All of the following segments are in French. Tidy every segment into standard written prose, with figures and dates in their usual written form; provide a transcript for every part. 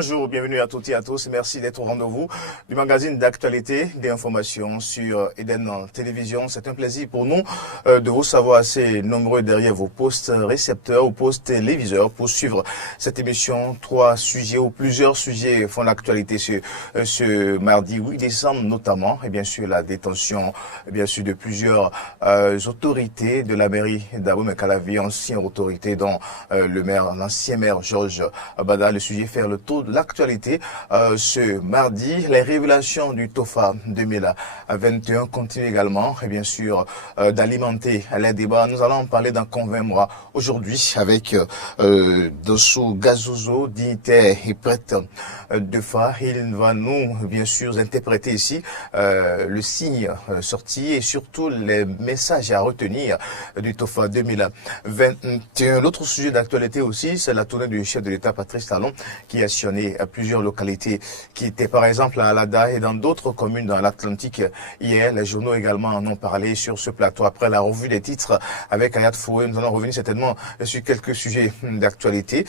Bonjour, bienvenue à toutes et à tous. Merci d'être au rendez-vous du magazine d'actualité, d'information sur Eden Télévision. C'est un plaisir pour nous de vous savoir assez nombreux derrière vos postes récepteurs ou postes téléviseurs pour suivre cette émission. Trois sujets ou plusieurs sujets font l'actualité ce mardi 8 décembre, notamment, et bien sûr, la détention, bien sûr, de plusieurs autorités de la mairie d'Abomey-Calavi, ancienne autorité dont l'ancien maire Georges Bada. Le sujet faire le tour de l'actualité ce mardi. Les révélations du TOFA 2021 continuent également et bien sûr d'alimenter les débats. Nous allons en parler dans Convainc moi aujourd'hui avec Dossou Gazouzo, dignitaire et prêtre de FA. Il va nous bien sûr interpréter ici le signe sorti et surtout les messages à retenir du TOFA 2021. L'autre sujet d'actualité aussi, c'est la tournée du chef de l'État Patrice Talon qui a sillonné plusieurs localités qui étaient par exemple à Alada et dans d'autres communes dans l'Atlantique. Hier, les journaux également en ont parlé sur ce plateau. Après la revue des titres avec Ayat Foué, nous allons revenir certainement sur quelques sujets d'actualité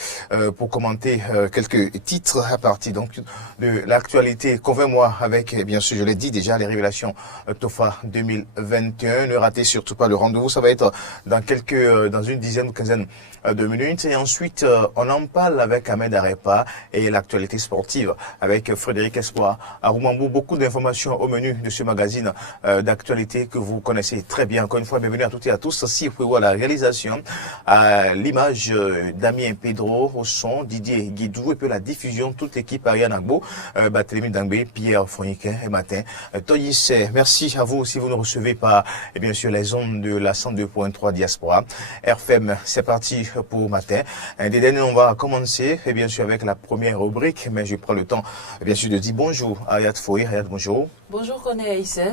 pour commenter quelques titres à partir donc de l'actualité. Convainc-moi avec, bien sûr, je l'ai dit déjà, les révélations TOFA 2021. Ne ratez surtout pas le rendez-vous. Ça va être dans une dizaine ou quinzaine de minutes. Et ensuite, on en parle avec Ahmed Arepa et l'actualité sportive avec Frédéric Espoir à Roumambou. Beaucoup d'informations au menu de ce magazine d'actualité que vous connaissez très bien. Encore une fois, bienvenue à toutes et à tous. Si vous pouvez voir la réalisation, à l'image Damien Pedro, au son Didier Guidou et puis la diffusion, toute l'équipe Ariane Agbo, Barthélémy Dangbe, Pierre Fourniquin et Matin. Toyis, merci à vous si vous nous recevez par, et bien sûr, les ondes de la 102.3 Diaspora. RFM, c'est parti pour Matin. Des derniers, on va commencer, et bien sûr, avec la première rubrique, mais je prends le temps, bien sûr, de dire bonjour à Ayat Foué. Ayat, bonjour. Bonjour, René Aïssé.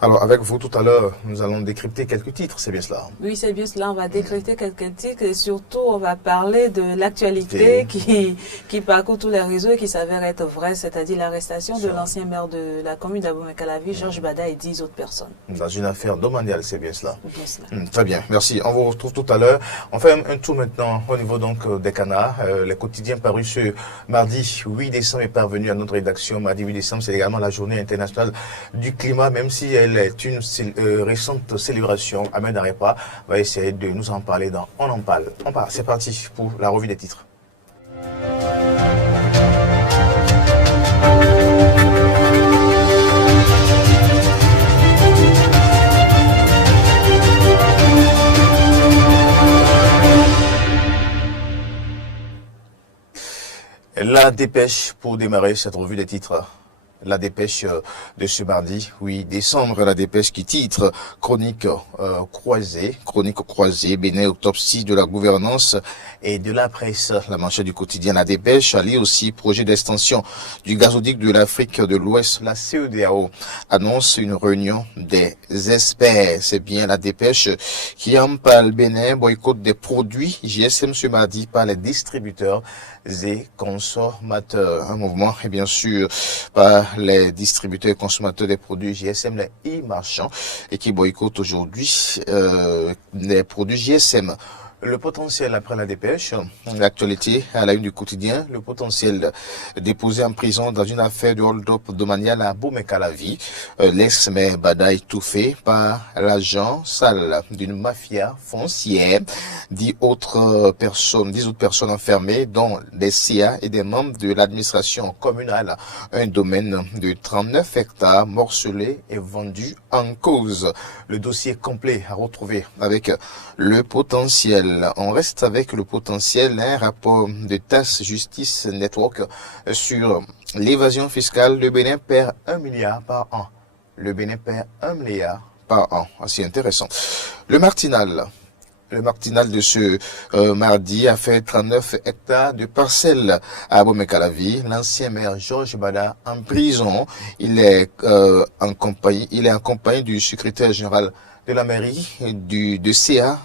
Alors, avec vous, tout à l'heure, nous allons décrypter quelques titres, c'est bien cela? Oui, c'est bien cela. On va décrypter quelques titres et surtout, on va parler de l'actualité qui parcourt tous les réseaux et qui s'avère être vraie, c'est-à-dire l'arrestation de l'ancien maire de la commune d'Abomey-Calavi, Georges Bada et 10 autres personnes. Dans une affaire domaniale, c'est bien cela? Bien cela. Très bien, merci. On vous retrouve tout à l'heure. On fait un tour maintenant au niveau donc des canards. Les quotidiens parus ce mardi 8 décembre est parvenu à notre rédaction. Mardi 8 décembre, c'est également la journée internationale du climat, même si elle est une récente célébration. Ahmed Arepa va essayer de nous en parler dans On en parle. On parle. C'est parti pour la revue des titres. La dépêche pour démarrer cette revue des titres. La dépêche de ce mardi 8 décembre, la dépêche qui titre chronique croisée, Bénin, autopsie de la gouvernance et de la presse. La manchette du quotidien La Dépêche allie aussi projet d'extension du gazoduc de l'Afrique de l'Ouest. La CEDEAO annonce une réunion des experts. C'est bien La Dépêche qui en parle. Bénin boycott des produits GSM ce mardi par les distributeurs et consommateurs. Un mouvement, et bien sûr, par les distributeurs et consommateurs des produits GSM, les e-marchands, et qui boycottent aujourd'hui les produits GSM. Le potentiel après la dépêche, l'actualité à la une du quotidien, le potentiel déposé en prison dans une affaire de hold-up domanial à Abomey-Calavi. L'ex-maire Bada étouffé par l'agent sale d'une mafia foncière. 10 autres personnes enfermées, dont des CIA et des membres de l'administration communale. Un domaine de 39 hectares morcelé et vendu en cause. Le dossier complet à retrouver avec le potentiel. On reste avec le potentiel, un rapport de TAS Justice Network sur l'évasion fiscale. Le Bénin perd 1 milliard par an. Le Bénin perd 1 milliard par an. Assez intéressant. Le Martinal de ce mardi a fait 39 hectares de parcelles à Abomey-Calavi. L'ancien maire Georges Bada en prison. Il est en compagnie du secrétaire général de la mairie, du CA,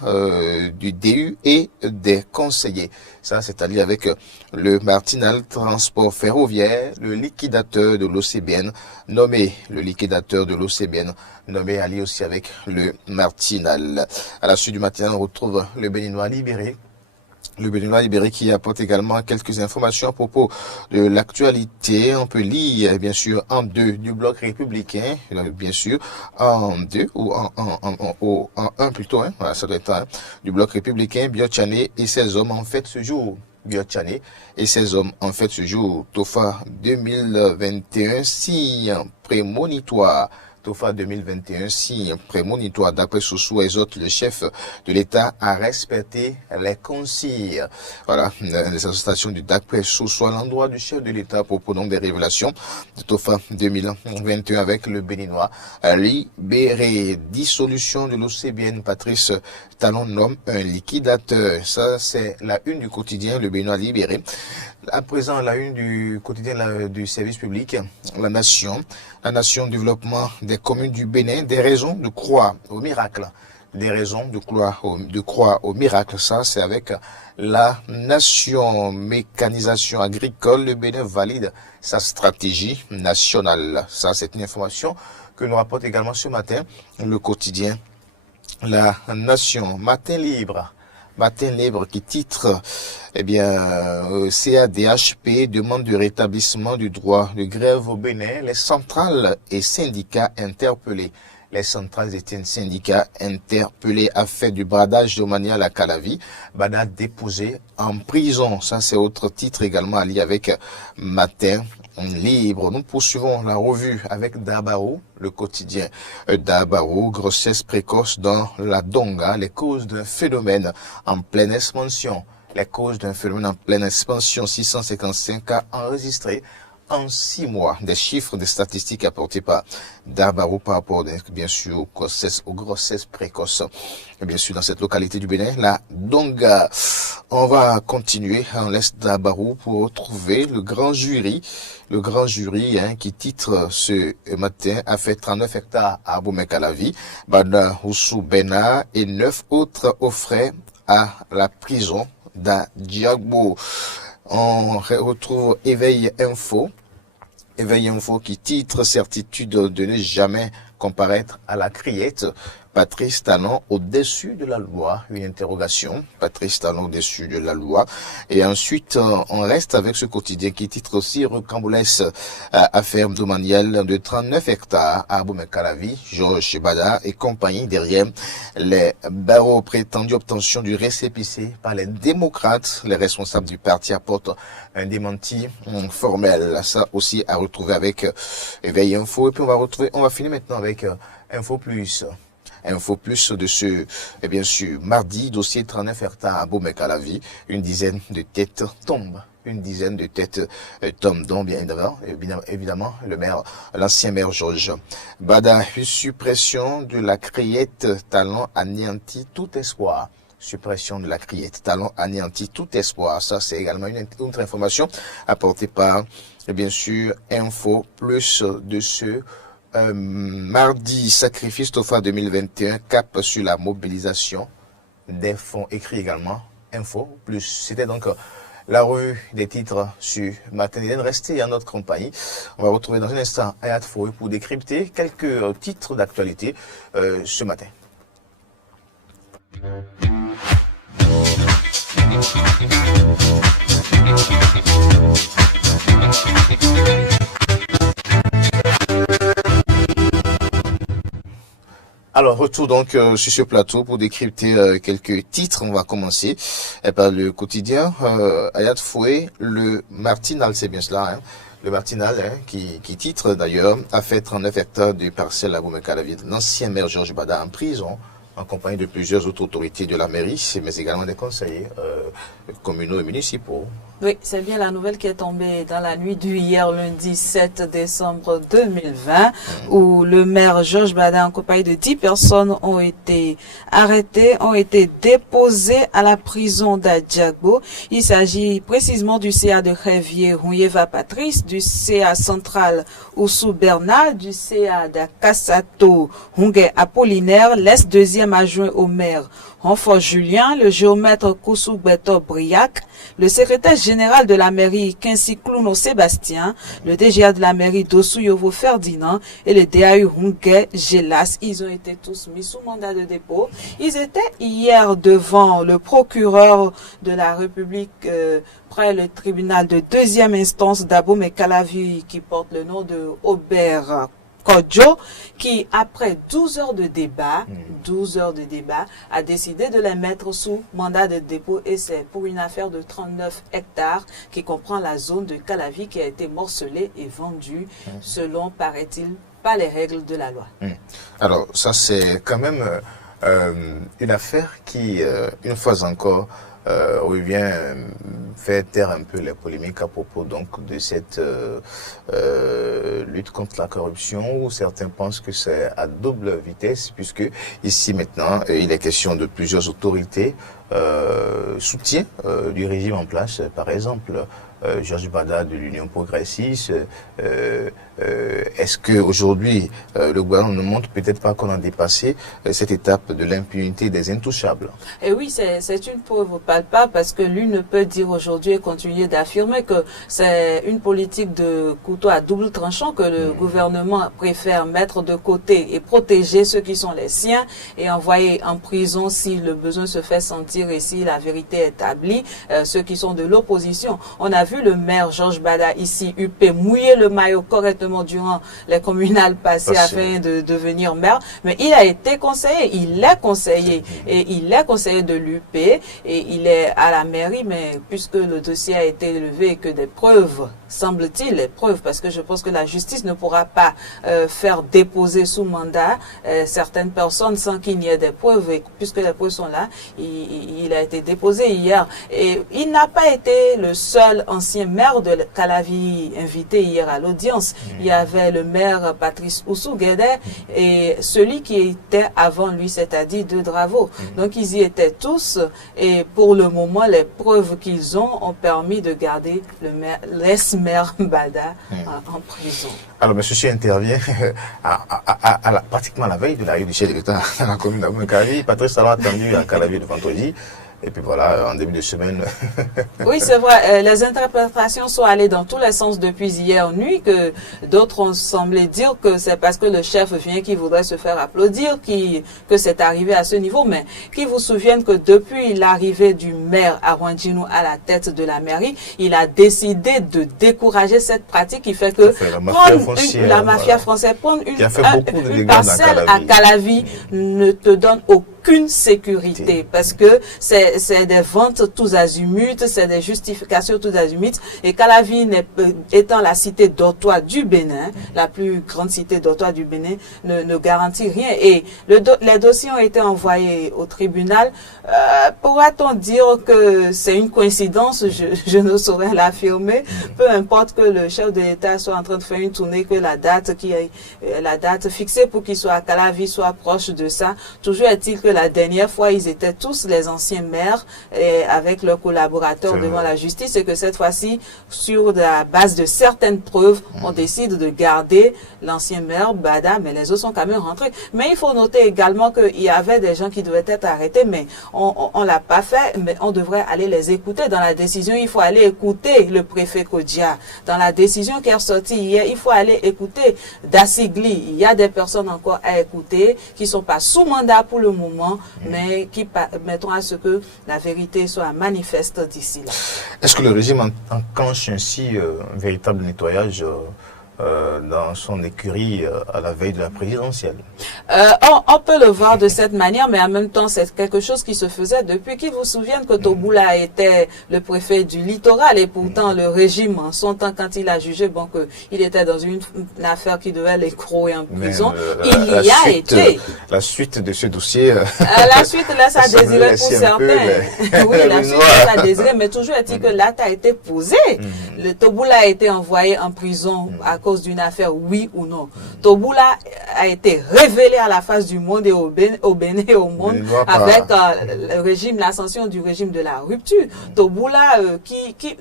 du DU et des conseillers. Ça, c'est allié avec le Martinal Transport Ferroviaire, le liquidateur de l'OCBN, nommé allié aussi avec le Martinal. À la suite du Martinal, on retrouve le Béninois libéré Le Béninois libéré qui apporte également quelques informations à propos de l'actualité. On peut lire, bien sûr, en 2 du bloc républicain, bien sûr, en 2 ou en 1 plutôt, hein, voilà, ça doit être du bloc républicain, Biotchané et ses hommes en fête ce jour. Biotchané et ses hommes en fête ce jour. Tofa 2021, signe prémonitoire. Tofa 2021, signe prémonitoire. D'après Soussou exhorte le chef de l'État à respecter les consignes. Voilà, les associations du d'après Soussou à l'endroit du chef de l'État propos donc des révélations de Tofa 2021 avec le Béninois libéré. Dissolution de l'OCBN, Patrice Talon nomme un liquidateur. Ça, c'est la une du quotidien, le Béninois libéré. À présent, la une du quotidien du service public, la nation développement des communes du Bénin, des raisons de croire au miracle. Des raisons de croire au miracle. Ça, c'est avec la nation mécanisation agricole. Le Bénin valide sa stratégie nationale. Ça, c'est une information que nous rapporte également ce matin le quotidien La Nation. Matin libre qui titre, eh bien, CADHP demande du rétablissement du droit de grève au Bénin. Les centrales et syndicats interpellés. Les centrales et syndicats interpellés à fait du bradage domanial à Calavi. Bada déposé en prison. Ça, c'est autre titre également à lire avec Matin libre. Nous poursuivons la revue avec Dabaro, le quotidien Dabaro, grossesse précoce dans la Donga, les causes d'un phénomène en pleine expansion. Les causes d'un phénomène en pleine expansion, 655 cas enregistrés en 6 mois. Des chiffres, des statistiques apportés par Dabaro par rapport, bien sûr, aux grossesses précoces. Et bien sûr, dans cette localité du Bénin, la Donga. On va continuer. On laisse Dabaro pour retrouver le grand jury qui titre ce matin a fait 39 hectares à Abomey-Calavi, Bada Oussou Bena et 9 autres offraient à la prison d'Adjagbo. On retrouve Éveil Info qui titre certitude de ne jamais comparaître à la criette. Patrice Talon au-dessus de la loi, une interrogation. Patrice Talon au-dessus de la loi. Et ensuite, on reste avec ce quotidien qui titre aussi Recambolès, affaire domaniale de 39 hectares à Abomey-Calavi, Georges Bada et compagnie derrière les barreaux prétendus obtention du récépissé par les démocrates. Les responsables du parti apportent un démenti formel. Ça aussi à retrouver avec Éveil Info. Et puis on va finir maintenant avec Info Plus de ce, et bien sûr, mardi, dossier 39 hectares à Abomey-Calavi, une dizaine de têtes tombent. Dont bien évidemment, l'ancien maire Georges Bada, suppression de la criette Talon anéantit tout espoir. Suppression de la criette Talon anéantit tout espoir. Ça, c'est également une autre information apportée par, bien sûr, Info Plus de ce mardi, sacrifice Tofa 2021, cap sur la mobilisation des fonds, écrit également Info Plus. C'était donc la revue des titres sur Matin. Restez en notre compagnie. On va retrouver dans un instant Ayat Foué pour décrypter quelques titres d'actualité ce matin. Alors, retour donc sur ce plateau pour décrypter quelques titres. On va commencer par le quotidien. Ayat Foué, le Martinal, c'est bien cela, hein. Le Martinal, qui titre d'ailleurs, a fait 39 hectares de parcelles à Abomey-Calavi. L'ancien maire Georges Bada en prison, en compagnie de plusieurs autres autorités de la mairie, mais également des conseillers communaux et municipaux. Oui, c'est bien la nouvelle qui est tombée dans la nuit du hier lundi 7 décembre 2020 où le maire Georges Bada en compagnie de 10 personnes ont été arrêtées, ont été déposées à la prison d'Adjagbo. Il s'agit précisément du CA de Révier Rouilleva Patrice, du CA central Oussou Bernard, du CA d'Akassato Hungé Apollinaire, l'ex-deuxième adjoint au maire Renfort Julien, le géomètre Koussou Beto Briac, le secrétaire général de la mairie Kinsi Clouno Sébastien, le DGA de la mairie Dossou Yovo Ferdinand et le DAU Hungé Gélas. Ils ont été tous mis sous mandat de dépôt. Ils étaient hier devant le procureur de la République près le tribunal de deuxième instance d'Abomey-Calavi qui porte le nom de Aubert Kodjo, qui après 12 heures de débat, a décidé de les mettre sous mandat de dépôt, et c'est pour une affaire de 39 hectares qui comprend la zone de Calavi qui a été morcelée et vendue selon, paraît-il, pas les règles de la loi. Alors ça c'est quand même une affaire qui, une fois encore, revient faire taire un peu les polémiques à propos donc de cette lutte contre la corruption, où certains pensent que c'est à double vitesse, puisque ici maintenant il est question de plusieurs autorités soutien du régime en place, par exemple Georges Bada de l'Union progressiste. Est-ce que aujourd'hui le gouvernement ne montre peut-être pas qu'on a dépassé cette étape de l'impunité des intouchables? Et oui, c'est une preuve palpable, parce que lui ne peut dire aujourd'hui et continuer d'affirmer que c'est une politique de couteau à double tranchant que le gouvernement préfère mettre de côté et protéger ceux qui sont les siens et envoyer en prison si le besoin se fait sentir et si la vérité est établie ceux qui sont de l'opposition. On a vu le maire Georges Bada ici, UP, mouiller le maillot correctement durant les communales passées afin de devenir maire, mais il a été conseillé, il est conseillé, et il est conseiller de l'UP, et il est à la mairie, mais puisque le dossier a été élevé et que des preuves, semble-t-il, les preuves, parce que je pense que la justice ne pourra pas faire déposer sous mandat certaines personnes sans qu'il n'y ait des preuves, et puisque les preuves sont là, il a été déposé hier. Et il n'a pas été le seul ancien maire de Calavi invité hier à l'audience. Il y avait le maire Patrice Oussou-Guédé et celui qui était avant lui, c'est-à-dire de Dravo. Donc ils y étaient tous, et pour le moment, les preuves qu'ils ont permis de garder le maire, l'ex-maire Bada en prison. Alors, M. Ceci intervient pratiquement à la veille de l'arrivée du chef de l'État dans la commune d'Abomey-Calavi. Patrice Talon a attendu à Calavi le vendredi. Et puis voilà, en début de semaine. Oui, c'est vrai. Les interprétations sont allées dans tous les sens depuis hier nuit, que d'autres ont semblé dire que c'est parce que le chef vient qu'il voudrait se faire applaudir, que c'est arrivé à ce niveau. Mais qui vous souviennent que depuis l'arrivée du maire Arwandjinou à la tête de la mairie, il a décidé de décourager cette pratique qui fait que la mafia française, prendre une parcelle à Calavi ne te donne aucune sécurité, parce que c'est des ventes tous azimuts, c'est des justifications tous azimuts, et Calavi étant la cité dortoir du Bénin, la plus grande cité dortoir du Bénin, ne garantit rien. Et les dossiers ont été envoyés au tribunal. Pourra-t-on dire que c'est une coïncidence? Je ne saurais l'affirmer. Peu importe que le chef de l'État soit en train de faire une tournée, que la date fixée pour qu'il soit à Calavi soit proche de ça. Toujours est-il que la dernière fois, ils étaient tous les anciens maires avec leurs collaborateurs devant la justice, et que cette fois-ci, sur la base de certaines preuves, on décide de garder l'ancien maire Bada, mais les autres sont quand même rentrés. Mais il faut noter également qu'il y avait des gens qui devaient être arrêtés, mais on l'a pas fait, mais on devrait aller les écouter. Dans la décision, il faut aller écouter le préfet Kodja. Dans la décision qui est ressortie hier, il faut aller écouter Dassigli. Il y a des personnes encore à écouter qui sont pas sous mandat pour le moment, mais qui mettront à ce que la vérité soit manifeste d'ici là. Est-ce que le régime enclenche ainsi un véritable nettoyage dans son écurie à la veille de la présidentielle? On peut le voir de cette manière, mais en même temps, c'est quelque chose qui se faisait depuis. Qui vous souviennent que Toboula était le préfet du littoral, et pourtant le régime, en son temps, quand il a jugé qu'il était dans une affaire qui devait l'écrouer en prison, il y a été. La suite de ce dossier... la suite laisse à désirer pour certains. Oui, la suite laisse à désirer, mais toujours est-il que l'acte a été posé. Le Toboula a été envoyé en prison à cause cause d'une affaire, oui ou non. Toboula a été révélé à la face du monde et au Bénin et au monde avec le régime, l'ascension du régime de la rupture. Toboula,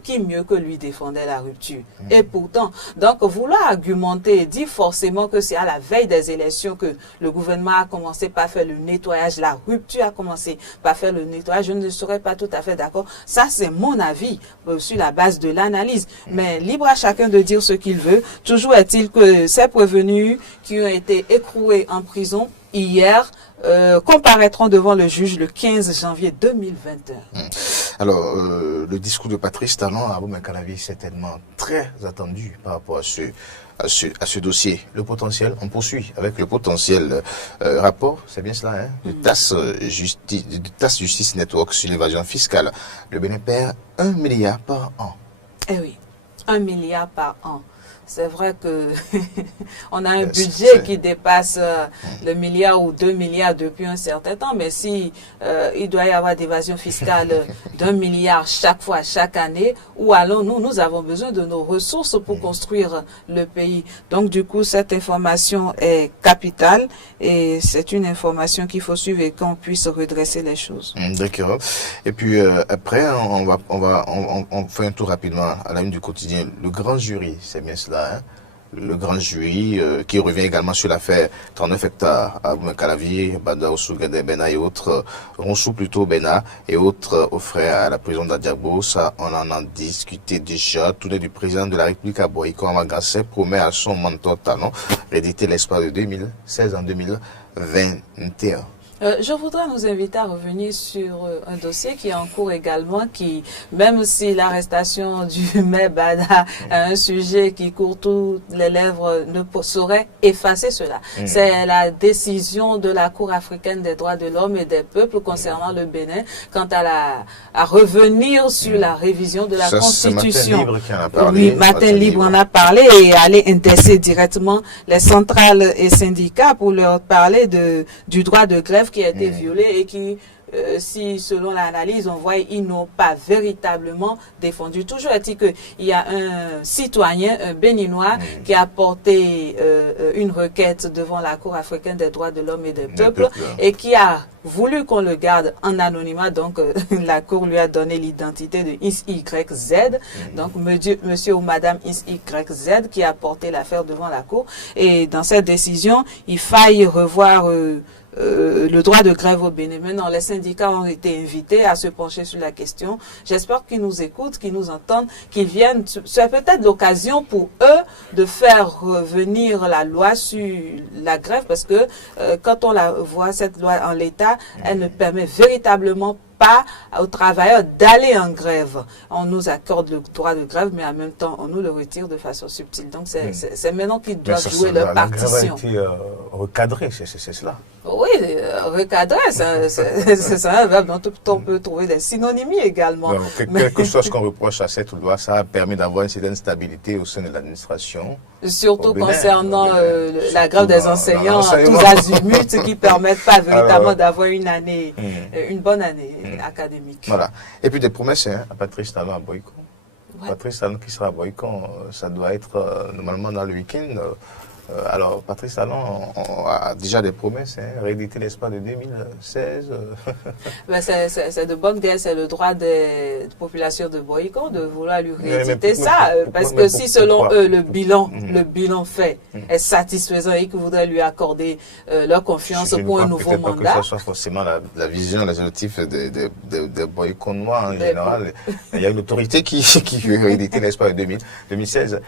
qui mieux que lui défendait la rupture. Et pourtant, donc vouloir argumenter et dire forcément que c'est à la veille des élections que le gouvernement a commencé par faire le nettoyage, la rupture a commencé par faire le nettoyage, je ne serais pas tout à fait d'accord. Ça, c'est mon avis sur la base de l'analyse. Mais libre à chacun de dire ce qu'il veut. Toujours est-il que ces prévenus qui ont été écroués en prison hier comparaîtront devant le juge le 15 janvier 2021. Alors, le discours de Patrice Talon à Abou-Mekalavi est certainement très attendu par rapport à ce dossier. Le potentiel, on poursuit avec le potentiel rapport, c'est bien cela, hein, de TAS Justice Network sur l'évasion fiscale. Le Bénin perd 1 milliard par an. Eh oui, 1 milliard par an. C'est vrai que on a un budget qui dépasse le milliard ou 2 milliards depuis un certain temps, mais si il doit y avoir d'évasion fiscale d'1 milliard chaque fois, chaque année, où allons-nous? Nous avons besoin de nos ressources pour construire le pays. Donc du coup, cette information est capitale et c'est une information qu'il faut suivre et qu'on puisse redresser les choses. D'accord. Et puis après, on fait un tour rapidement à la une du quotidien. Le grand jury, c'est bien cela. Hein? Le grand jury qui revient également sur l'affaire 39 hectares à Abou-Mekalavi, Bada Oussougade Bena et autres, Ronsou plutôt Bena et autres aux frères à la prison d'Adiabo. Ça, on en a discuté déjà. Tournée du président de la République à Boyko Amagasset promet à son mentor Talon d'éditer l'espoir de 2016 en 2021. Je voudrais nous inviter à revenir sur un dossier qui est en cours également, qui, même si l'arrestation du maire Bada est un sujet qui court toutes les lèvres, ne saurait effacer cela. C'est la décision de la Cour africaine des droits de l'homme et des peuples concernant le Bénin quant à revenir sur la révision de la Constitution. Matin Libre qui en a parlé. Oui, Matin Libre en a parlé et aller intéresser directement les centrales et syndicats pour leur parler du droit de grève qui a été violé et qui, si selon l'analyse, on voit, ils n'ont pas véritablement défendu. Toujours est-il qu'il y a un citoyen, un béninois, qui a porté une requête devant la Cour africaine des droits de l'homme et des peuples et qui a voulu qu'on le garde en anonymat. Donc, la Cour lui a donné l'identité de XYZ. Donc, monsieur ou madame XYZ qui a porté l'affaire devant la Cour. Et dans cette décision, il faille revoir le droit de grève au Bénin. Maintenant, les syndicats ont été invités à se pencher sur la question. J'espère qu'ils nous écoutent, qu'ils nous entendent, qu'ils viennent. C'est peut-être l'occasion pour eux de faire revenir la loi sur la grève parce que quand on la voit, cette loi en l'état, elle ne permet véritablement pas aux travailleurs d'aller en grève. On nous accorde le droit de grève, mais en même temps, on nous le retire de façon subtile. Donc, c'est maintenant qu'ils doivent jouer leur partition. La grève a été recadrée, c'est cela. Oui, recadrer, c'est un verbe dont on peut trouver des synonymies également. Quelque chose qu'on reproche à cette loi, ça a permis d'avoir une certaine stabilité au sein de l'administration. Surtout concernant la grève des enseignants, tous azimuts qui permettent pas véritablement d'avoir une année, une bonne année académique. Voilà. Et puis des promesses à Patrice Talon à Boyko. Ouais. Patrice Talon qui sera à Boyko, ça doit être normalement dans le week-end. Alors, Patrice Talon a déjà des promesses, rééditer l'espoir de 2016. Ben c'est de bonne guerre, c'est le droit des populations de Boyko de vouloir lui rééditer ça. Parce que si selon eux, le bilan fait est satisfaisant et qu'ils voudraient lui accorder leur confiance pour un nouveau mandat. Que ce soit forcément la vision, les objectifs de Boyko noirs en général. Il y a une autorité qui veut rééditer l'espoir de 2016.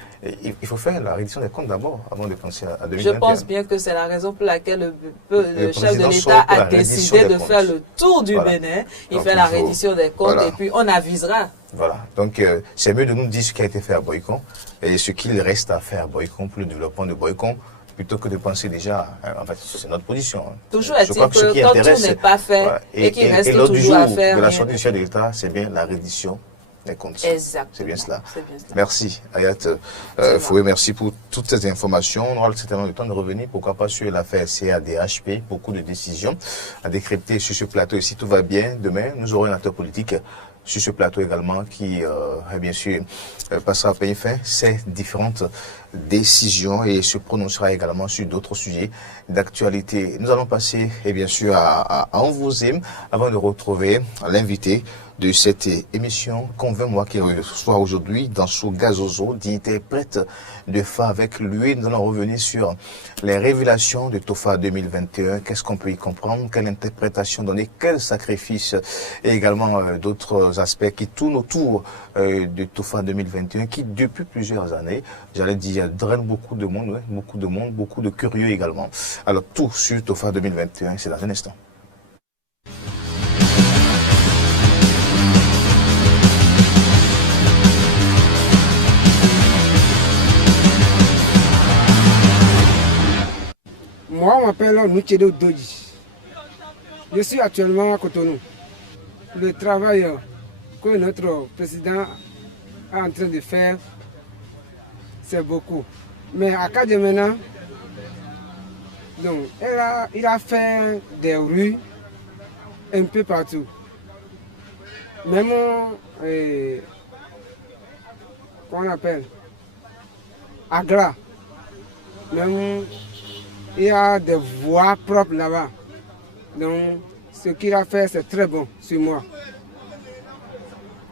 Il faut faire la réédition des comptes d'abord, avant de penser à 2021. Je pense bien que c'est la raison pour laquelle le chef de l'État a décidé de faire le tour du Bénin. Il fait la reddition des comptes et puis on avisera. Voilà. Donc, c'est mieux de nous dire ce qui a été fait à Boyko et ce qu'il reste à faire à Boyko pour le développement de Boyko, plutôt que de penser déjà, en fait, c'est notre position. Toujours est-il que quand tout n'est pas fait et qu'il reste toujours à faire. De la sortie du chef de l'État, c'est bien la reddition des comptes. Exactement. C'est bien cela. Merci, Ayat Foué, merci pour toutes ces informations. On aura certainement le temps de revenir, pourquoi pas, sur l'affaire CADHP, beaucoup de décisions à décrypter sur ce plateau. Et si tout va bien, demain, nous aurons un acteur politique sur ce plateau également qui, bien sûr, passera à payer fin ces différentes décision et se prononcera également sur d'autres sujets d'actualité. Nous allons passer, et bien sûr, à On vous aime avant de retrouver l'invité de cette émission Convainc-moi qui reçoit aujourd'hui Dansou Gazozo, d'interprète de Fa. Avec lui, nous allons revenir sur les révélations de Tofa 2021. Qu'est-ce qu'on peut y comprendre? Quelle interprétation donner? Quel sacrifice? Et également d'autres aspects qui tournent autour de Tofa 2021 qui, depuis plusieurs années, j'allais dire, draine beaucoup de monde, beaucoup de curieux également. Alors, tout sur Tofa 2021, c'est dans un instant. Moi, on m'appelle Nuchedo Doji. Je suis actuellement à Cotonou. Le travail que notre président est en train de faire, c'est beaucoup. Mais à Kadjemena, donc, il a fait des rues un peu partout. Même, qu'on appelle, Agra. Même, il y a des voies propres là-bas. Donc, ce qu'il a fait, c'est très bon sur moi.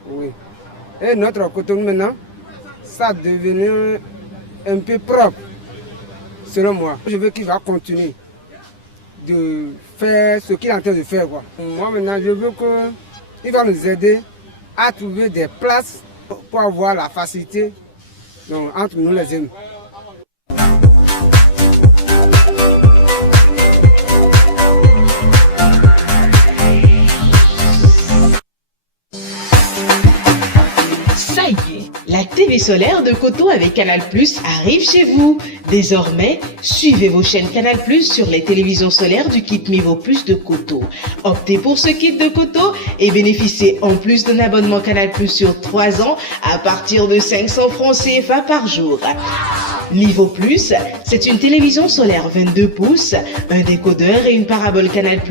Oui. Et notre Cotonou maintenant, ça devient un peu propre, selon moi. Je veux qu'il va continuer de faire ce qu'il est en train de faire, quoi. Moi maintenant, je veux qu'il va nous aider à trouver des places pour avoir la facilité donc, entre nous les hommes. Ça y est, la TV solaire de Koto avec Canal+ arrive chez vous. Désormais, suivez vos chaînes Canal+ sur les télévisions solaires du kit Mivo Plus de Koto. Optez pour ce kit de Koto et bénéficiez en plus d'un abonnement Canal+ sur 3 ans à partir de 500 francs CFA par jour. Mivo Plus, c'est une télévision solaire 22 pouces, un décodeur et une parabole Canal+,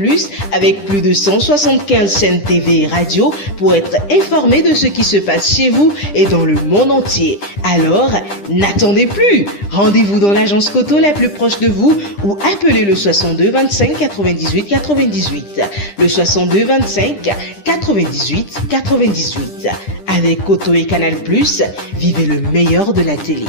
avec plus de 175 chaînes TV et radio pour être informé de ce qui se passe chez vous et dans le monde entier. Alors, n'attendez plus! Rendez-vous dans l'agence Koto la plus proche de vous ou appelez le 62 25 98 98. Le 62 25 98 98. Avec Koto et Canal+, vivez le meilleur de la télé.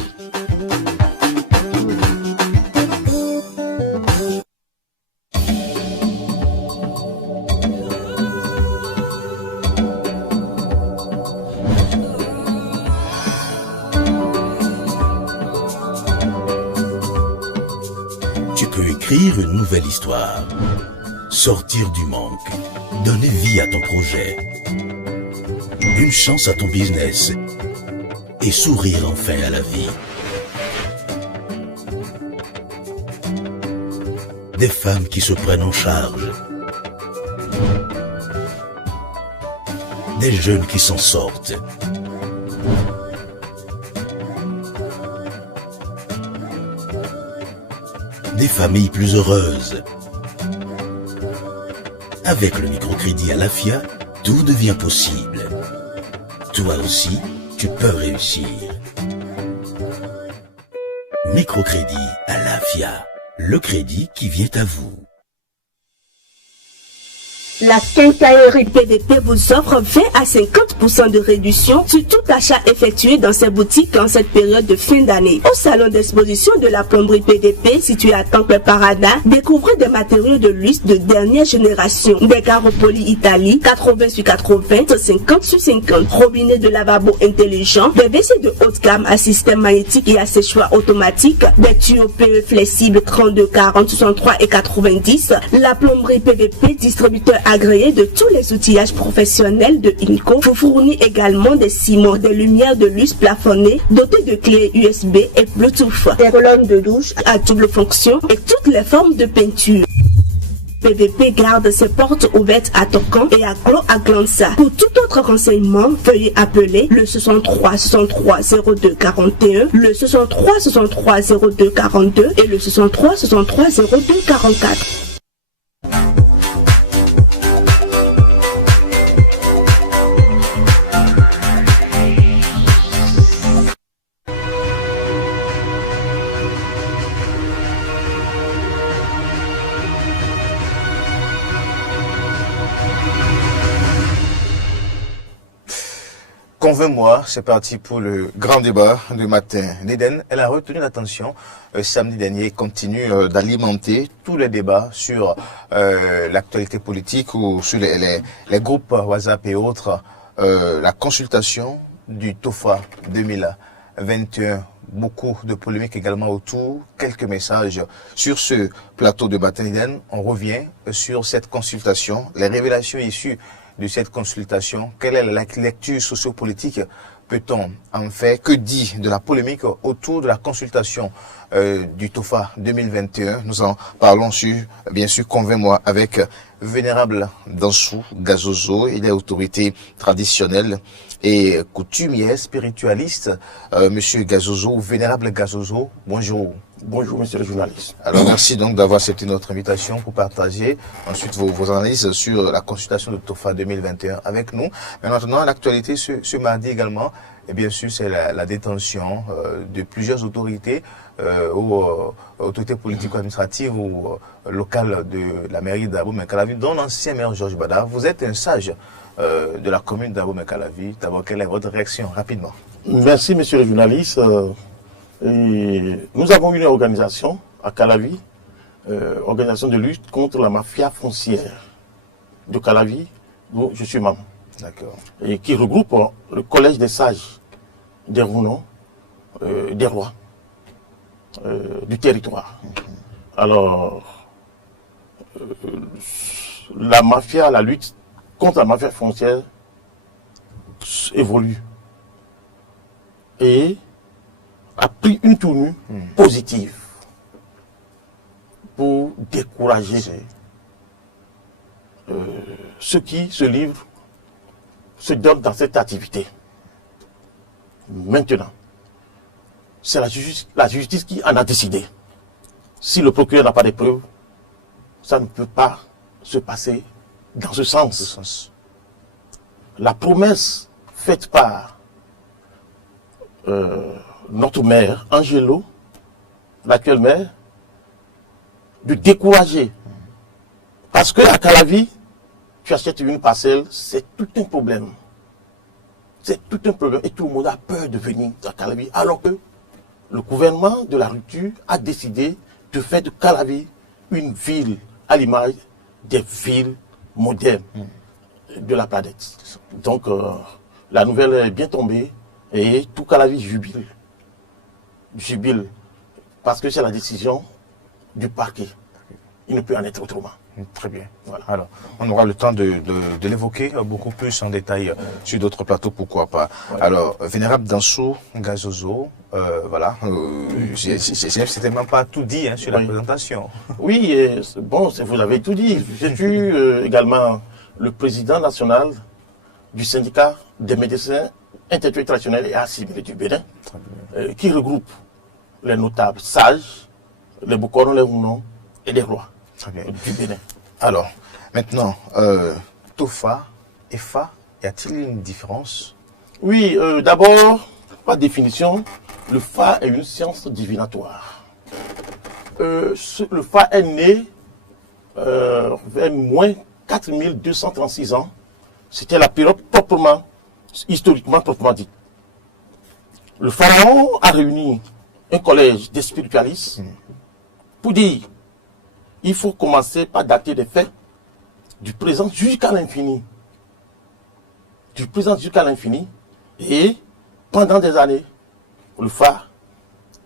Écrire une nouvelle histoire, sortir du manque, donner vie à ton projet, une chance à ton business et sourire enfin à la vie. Des femmes qui se prennent en charge, des jeunes qui s'en sortent. Des familles plus heureuses. Avec le microcrédit à l'AFIA, tout devient possible. Toi aussi, tu peux réussir. Microcrédit à l'AFIA, le crédit qui vient à vous. La quincaillerie PVP vous offre 20 à 50% de réduction sur tout achat effectué dans ses boutiques en cette période de fin d'année. Au salon d'exposition de la plomberie PVP situé à Temple Parada, découvrez des matériaux de luxe de dernière génération. Des carreaux polis Italie, 80 sur 80, 50 sur 50. Robinet de lavabo intelligent, des WC de haute gamme à système magnétique et à séchoir automatique, des tuyaux PE flexibles 32, 40, 63 et 90. La plomberie PVP, distributeur agréé de tous les outillages professionnels de INCO, vous fournit également des ciments, des lumières de luxe plafonnées dotées de clés USB et Bluetooth, des colonnes de douche à double fonction et toutes les formes de peinture. PVP garde ses portes ouvertes à Tokan et à Glo à Glansa. Pour tout autre renseignement, veuillez appeler le 63 63 02 41, le 63 63 02 42 et le 63 63 02 44. Convainc-moi, c'est parti pour le grand débat du matin. L'Eden, elle a retenu l'attention samedi dernier et continue d'alimenter tous les débats sur l'actualité politique ou sur les groupes WhatsApp et autres. La consultation du TOFA 2021, beaucoup de polémiques également autour, quelques messages sur ce plateau de matin. L'Eden, on revient sur cette consultation, les révélations issues de cette consultation. Quelle est la lecture sociopolitique peut-on en faire? Que dit de la polémique autour de la consultation du TOFA 2021? Nous en parlons bien sûr, Convainc-moi avec Vénérable Dansou Gazozo. Il est autorité traditionnelle et coutumière, spiritualiste. Monsieur Gazozo, Vénérable Gazozo, bonjour. Bonjour, monsieur le journaliste. Alors, merci donc d'avoir accepté notre invitation pour partager ensuite vos analyses sur la consultation de TOFA 2021 avec nous. Mais maintenant, l'actualité ce mardi également, et bien sûr, c'est la détention de plusieurs autorités ou autorités politico-administratives ou locales de la mairie d'Abomey-Calavi, dont l'ancien maire Georges Bada. Vous êtes un sage de la commune d'Abomey-Calavi. D'abord, quelle est votre réaction rapidement? Merci, monsieur le journaliste. Nous avons une organisation à Calavi, organisation de lutte contre la mafia foncière de Calavi, dont je suis membre. D'accord. Et qui regroupe le collège des sages des Rounons, des rois, du territoire. Alors, la lutte contre la mafia foncière évolue et a pris une tournure positive pour décourager ceux qui se livrent, se donnent dans cette activité. Maintenant, c'est la justice qui en a décidé. Si le procureur n'a pas de preuves, ça ne peut pas se passer dans ce sens. La promesse faite par notre maire, Angelo, l'actuel maire, de décourager. Parce que à Calavi, tu achètes une parcelle, c'est tout un problème. C'est tout un problème et tout le monde a peur de venir à Calavi. Alors que le gouvernement de la rupture a décidé de faire de Calavi une ville à l'image des villes modernes de la planète. Donc la nouvelle est bien tombée et tout Calavi jubile. Parce que c'est la décision du parquet. Il ne peut en être autrement. Très bien. Voilà. Alors, on aura le temps de l'évoquer beaucoup plus en détail sur d'autres plateaux, pourquoi pas. Ouais. Alors, Vénérable Dansou Gazozo, voilà, c'était même pas tout dit sur la présentation. Oui, bon, vous avez tout dit. J'ai vu également le président national du syndicat des médecins intellectuels traditionnels et assimilés du Bénin, qui regroupe les notables sages, les Bokoron, les Rounons et les rois du Bénin. Alors, maintenant, TOFA et FA, y a-t-il une différence? Oui, d'abord, par définition, le FA est une science divinatoire. Le FA est né vers moins 4236 ans. C'était la période historiquement proprement dite. Le pharaon a réuni un collège des spiritualistes pour dire il faut commencer par dater des faits du présent jusqu'à l'infini. Du présent jusqu'à l'infini. Et pendant des années, le FA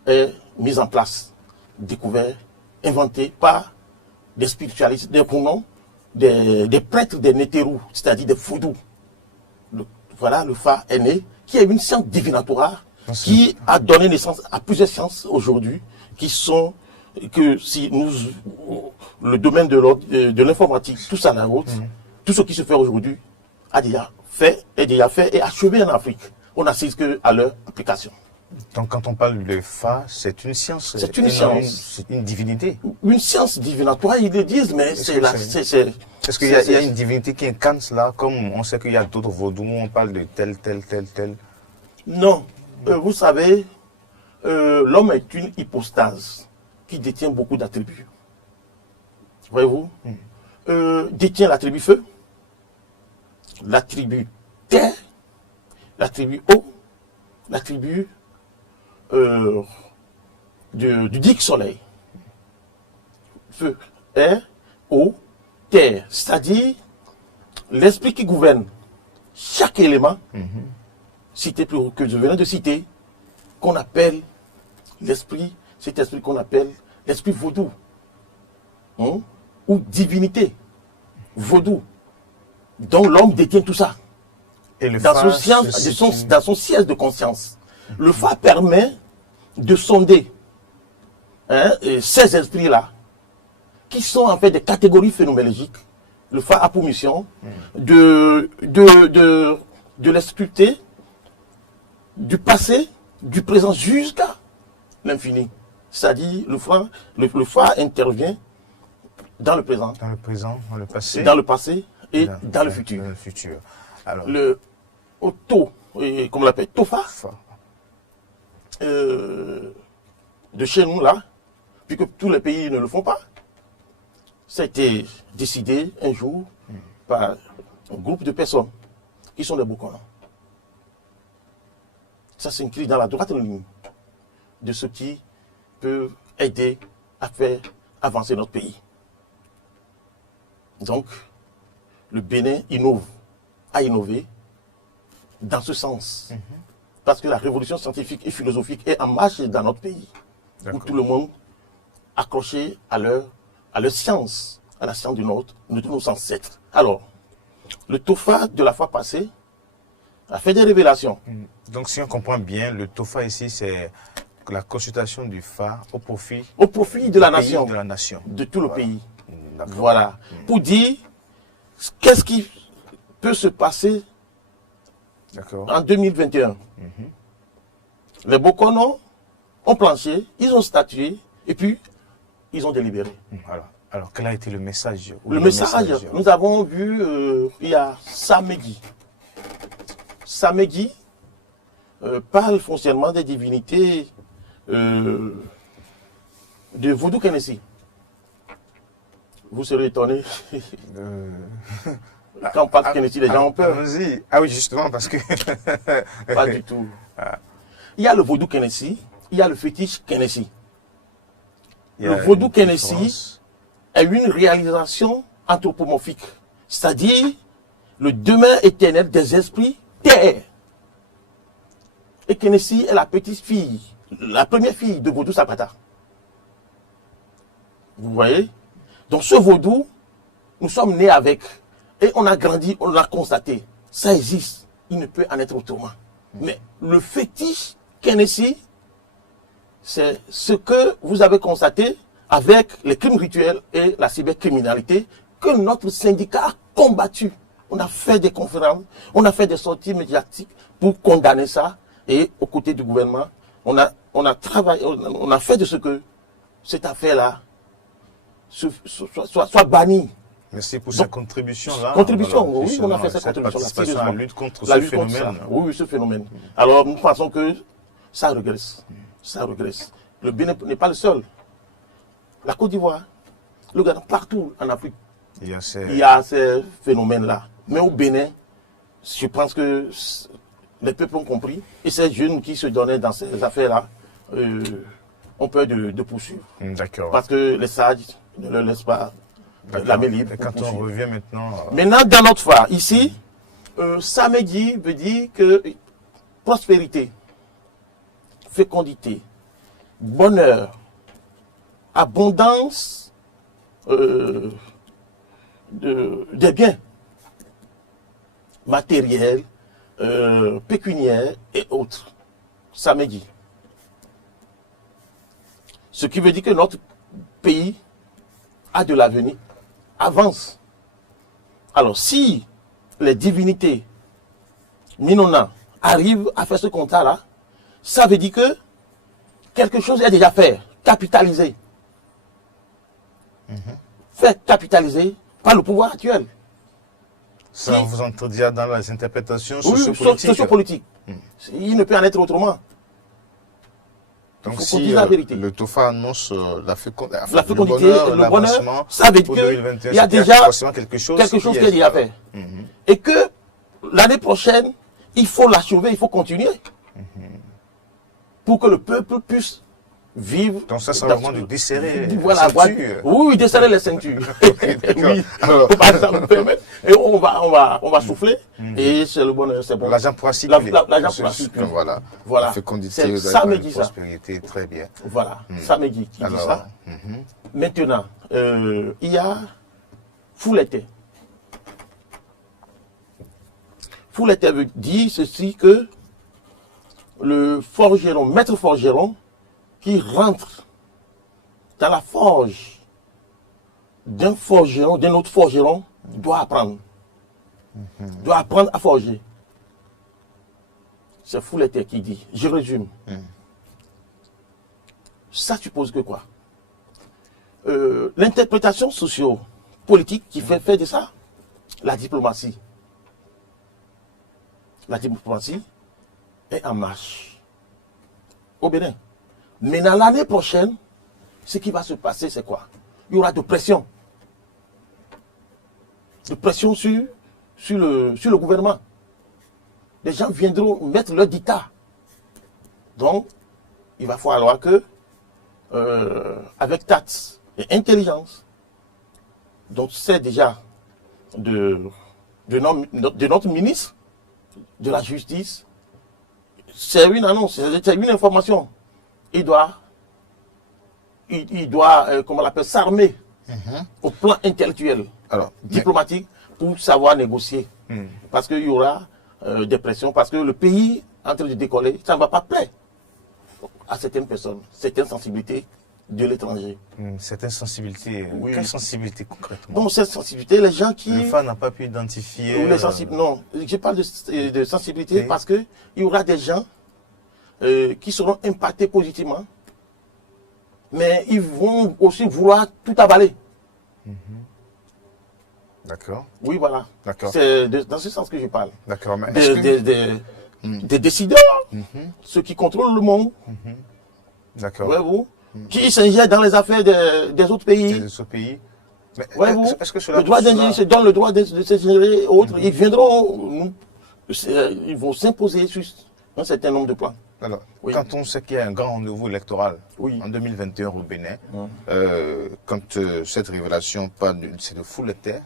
est mis en place, découvert, inventé par des spiritualistes, des Rounons, des prêtres des Nétérous, c'est-à-dire des Foudous. Voilà, le FA est né, qui est une science divinatoire, qui a donné naissance à plusieurs sciences aujourd'hui, qui sont, que si nous, le domaine de l'informatique, tout ça la route, tout ce qui se fait aujourd'hui est déjà fait et achevé en Afrique. On n'assiste qu'à leur application. Donc quand on parle de FA, c'est une science. C'est une science. C'est une divinité. Une science divinatoire, ils le disent, mais c'est la... Est-ce qu'il y a une divinité qui incarne cela, comme on sait qu'il y a d'autres vaudous, on parle de tel. Non. Vous savez, l'homme est une hypostase qui détient beaucoup d'attributs. Voyez-vous, détient l'attribut feu, l'attribut terre, la tribu O, la tribu du Digue Soleil. Feu, air, eau, terre. C'est-à-dire l'esprit qui gouverne chaque élément, cité plus haut que je venais de citer, qu'on appelle l'esprit, cet esprit qu'on appelle l'esprit vaudou, ou divinité, vaudou, dont l'homme détient tout ça. Et le Dans phare, dans son siège de conscience. Le phare permet de sonder ces esprits-là, qui sont en fait des catégories phénoménologiques. Le phare a pour mission de les sculpter du passé, du présent jusqu'à l'infini. C'est-à-dire, le phare intervient dans le présent, dans le présent, dans le passé, et dans le futur. Dans le futur. Alors, Le auto, comme on l'appelle, Tofa, de chez nous là, puisque tous les pays ne le font pas, ça a été décidé un jour par un groupe de personnes qui sont des Bokona. Ça s'inscrit dans la droite ligne de ce qui peut aider à faire avancer notre pays. Donc, le Bénin a innové dans ce sens. Parce que la révolution scientifique et philosophique est en marche dans notre pays. Où tout le monde accroché à leur science, à la science de nos ancêtres. Alors, le Tofa de la fois passée a fait des révélations. donc, si on comprend bien, le TOFA ici, c'est la consultation du phare au profit de la nation, de tout le pays. Voilà. Pour dire qu'est-ce qui peut se passer en 2021. Les Bokono ont planché, ils ont statué, et puis ils ont délibéré. Alors, quel a été le message? Le message, nous avons vu, il y a Samedi. Samedi parle foncièrement des divinités de Voodoo Kennedy. Vous serez étonnés. Quand on parle de Kennedy, les gens ont peur. Ah oui, justement, parce que... Pas du tout. Il y a le Voodoo Kennedy, il y a le fétiche Kennedy. Le Voodoo Kennedy est une réalisation anthropomorphique, c'est-à-dire le demeure éternel des esprits terre. Et Kennedy est la petite fille, la première fille de Vodou Sapata. Vous voyez? Donc ce vaudou, nous sommes nés avec. Et on a grandi, on l'a constaté. Ça existe. Il ne peut en être autrement. Mais le fétiche Kennedy, c'est ce que vous avez constaté avec les crimes rituels et la cybercriminalité que notre syndicat a combattu. On a fait des conférences, on a fait des sorties médiatiques pour condamner ça. Et aux côtés du gouvernement, on a travaillé, on a fait de ce que cette affaire-là soit bannie. Merci pour cette contribution-là. Contribution, oui, on a fait cette contribution. La lutte contre ce phénomène. Oui, ce phénomène. Alors, nous pensons que ça regresse. Ça regresse. Le Bénin n'est pas le seul. La Côte d'Ivoire, le Ghana, partout en Afrique, il y a ces phénomènes-là. Mais au Bénin, je pense que les peuples ont compris. Et ces jeunes qui se donnaient dans ces affaires-là ont peur de poursuivre. D'accord. Parce que les sages ne leur laissent pas la main libre. Et quand on revient maintenant... Maintenant, dans notre phare, ici, Samedi veut dire que prospérité, fécondité, bonheur, abondance des biens matériels, pécuniaires et autres. Samedi. Ce qui veut dire que notre pays a de l'avenir, avance. Alors, si les divinités Minona arrivent à faire ce contrat-là, ça veut dire que quelque chose est déjà fait, capitalisé. Fait capitaliser par le pouvoir actuel. Ça, vous entendez dire dans les interprétations sociopolitiques. Sociopolitiques. Il ne peut en être autrement. Donc si le TOFA annonce la fécondité, le bonheur, ça veut dire qu'il y a déjà quelque chose qui est déjà fait. Et que l'année prochaine, il faut l'achever, il faut continuer. Pour que le peuple puisse vivre. Donc ça, c'est vraiment de desserrer voilà, les ceintures. Oui, desserrer les ceintures. Oui, alors, ça me permet. Et on va souffler. Et c'est le bonheur, c'est bon. L'argent pourra circuler. L'argent pourra circuler. Voilà. Voilà. La fécondité, C'est ça me la dit ça. prospérité, très bien. Voilà, ça me dit qui dit ça. Maintenant, il y a Fouletté. Fouletté veut dire ceci que le forgeron, maître forgeron, qui rentre dans la forge d'un forgeron, d'un autre forgeron, doit apprendre. Doit apprendre à forger. C'est Fouletté qui dit. Je résume. Ça suppose que quoi? L'interprétation socio-politique qui fait de ça la diplomatie. La diplomatie est en marche au Bénin. Mais dans l'année prochaine, ce qui va se passer, c'est quoi? Il y aura de pression. De pression sur le gouvernement. Les gens viendront mettre leur dictat. Donc, il va falloir que, avec tact et intelligence, donc c'est déjà de notre ministre de la Justice, c'est une annonce, c'est une information. Il doit comment on l'appelle, s'armer au plan intellectuel, diplomatique, pour savoir négocier. Parce qu'il y aura des pressions, parce que le pays en train de décoller, ça ne va pas plaire à certaines personnes, certaines sensibilités de l'étranger. Certaines sensibilités, Oui. quelle sensibilité concrètement? Bon, cette sensibilité, les gens qui... Le FA n'a pas pu identifier... Non, je parle de sensibilité Oui. parce qu'il y aura des gens qui seront impactés positivement, mais ils vont aussi vouloir tout avaler. D'accord. Oui, voilà. D'accord. C'est dans ce sens que je parle. D'accord, mais est-ce que... Des décideurs, ceux qui contrôlent le monde, D'accord. voyez-vous, qui s'ingèrent dans les affaires des autres pays. De ce pays. Mais Voyez-vous, est-ce que cela... le droit d'ingérer se donne le droit de s'ingérer autres. Ils viendront, ils vont s'imposer sur un certain nombre de plans. Alors, Oui. quand on sait qu'il y a un grand rendez-vous électoral Oui. en 2021 au Bénin, quand cette révélation parle c'est de Fouletté,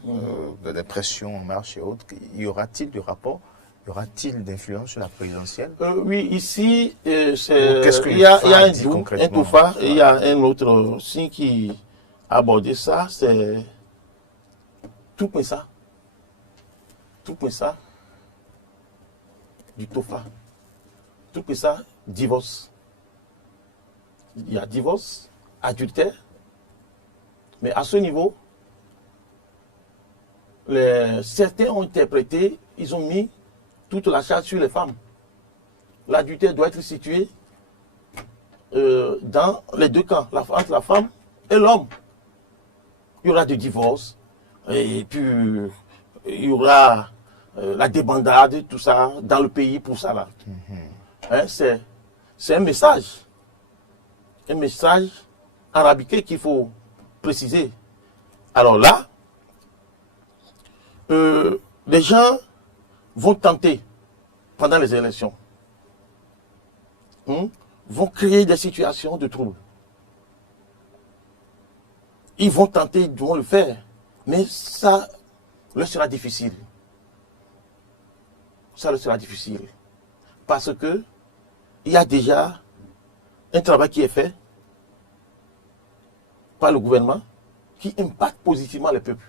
de des pressions en marche et autres, y aura-t-il du rapport? Y aura-t-il d'influence sur la présidentielle? Oui, ici, Qu'est-ce que il y a le phare un dit doux, un concrètement? toufa, et il y a un autre signe qui a abordé ça, c'est tout comme ça. Tout comme ça, du tofa. Tout comme ça, divorce. Il y a divorce, adultère, mais à ce niveau, certains ont interprété, ils ont mis toute la charge sur les femmes. L'adultère doit être situé dans les deux camps, entre la femme et l'homme. Il y aura des divorces, et puis il y aura la débandade, tout ça, dans le pays pour ça là. Hein, c'est un message arabique qu'il faut préciser. Alors là, les gens vont tenter, pendant les élections, vont créer des situations de trouble. Ils vont tenter, ils vont le faire, mais ça leur sera difficile. Ça leur sera difficile. Parce que il y a déjà un travail qui est fait par le gouvernement qui impacte positivement les peuples.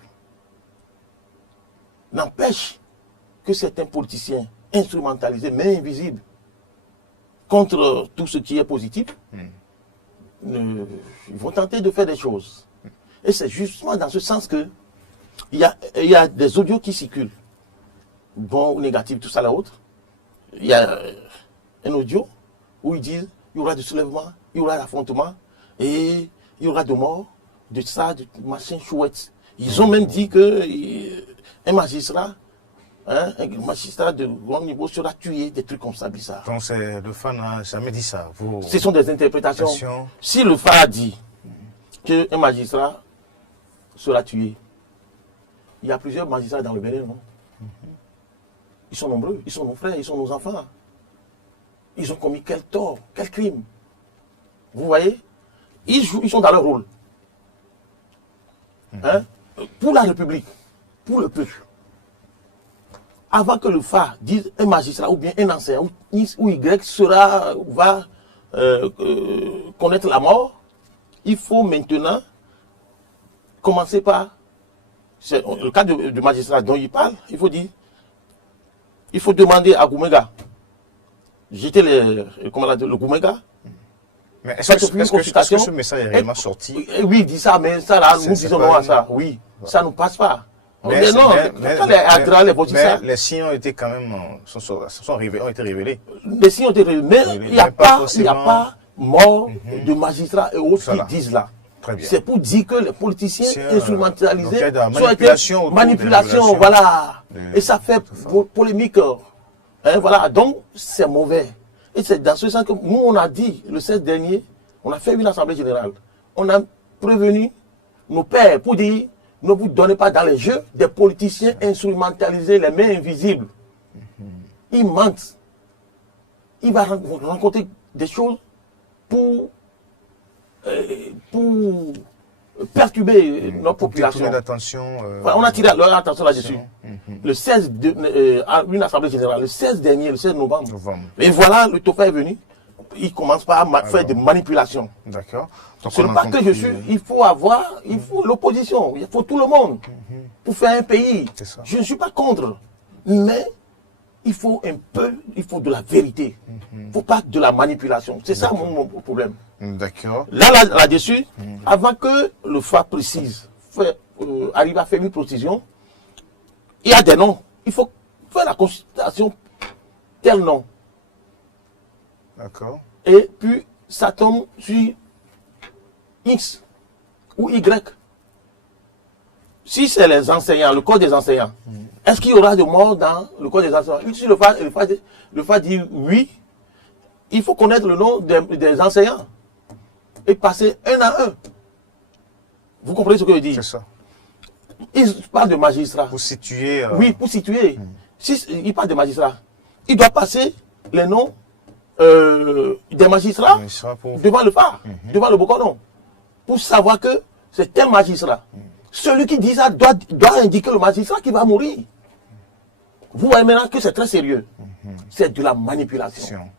N'empêche que certains politiciens instrumentalisés, mais invisibles, contre tout ce qui est positif, ils vont tenter de faire des choses. Et c'est justement dans ce sens que il y a des audios qui circulent, bons ou négatifs, tout ça là autre. Il y a un audio où ils disent il y aura du soulèvement, il y aura l'affrontement, et il y aura de morts, de ça, de machin chouette. Ils ont même dit que un magistrat de grand niveau sera tué, des trucs comme ça, bizarre. Donc le FA n'a jamais dit ça. Ce sont des interprétations. Si le FA a dit qu'un magistrat sera tué, il y a plusieurs magistrats dans le Bénin, non? Ils sont nombreux, ils sont nos frères, ils sont nos enfants. Ils ont commis quel tort, quel crime? Vous voyez? Ils sont dans leur rôle. Hein? Pour la République, pour le peuple. Avant que le FA dise un magistrat ou bien un enseignant ou X ou Y va connaître la mort, il faut maintenant commencer par, c'est le cas du magistrat dont il parle, il faut dire, il faut demander à Goumega, jeter le Goumega. Mais est-ce que ce message est réellement sorti? Oui, il dit ça, mais ça là, nous disons non à ça. Oui, ça ne passe pas. Mais les signes ont été quand même ont été révélés. Les signes ont été révélés, mais il n'y a pas mort de magistrats et autres qui disent là. C'est pour dire que les politiciens instrumentalisés sont manipulation, voilà. Et ça fait polémique. Hein, voilà, donc c'est mauvais. Et c'est dans ce sens que nous, on a dit, le 16 dernier, on a fait une assemblée générale. On a prévenu nos pères pour dire, ne vous donnez pas dans les jeux des politiciens instrumentalisés, les mains invisibles. Ils mentent. Ils vont rencontrer des choses pour perturber notre population. Voilà, on a tiré leur attention là-dessus. Le 16, une assemblée générale, le 16 dernier, le 16 novembre. Et voilà, le Tofa est venu. Il commence par faire des manipulations. D'accord. Ce n'est pas que je suis. Il faut l'opposition. Il faut tout le monde pour faire un pays. Je ne suis pas contre. Mais il faut de la vérité. Il ne faut pas de la manipulation. C'est ça mon problème. D'accord. Là-dessus, avant que le FA précise, arrive à faire une précision, il y a des noms. Il faut faire la consultation tel nom. D'accord. Et puis, ça tombe sur X ou Y. Si c'est les enseignants, le corps des enseignants, est-ce qu'il y aura de morts dans le corps des enseignants? Si le FA dit oui, il faut connaître le nom des enseignants et passer un à un. Vous comprenez ce que je dis? C'est ça. Il parle de magistrats. Pour situer. Oui, pour situer. Si il parle de magistrats, il doit passer les noms des magistrats devant le phare, devant le Bokonon, pour savoir que c'est un magistrat. Celui qui dit ça doit indiquer le magistrat qui va mourir. Vous voyez maintenant que c'est très sérieux. C'est de la manipulation.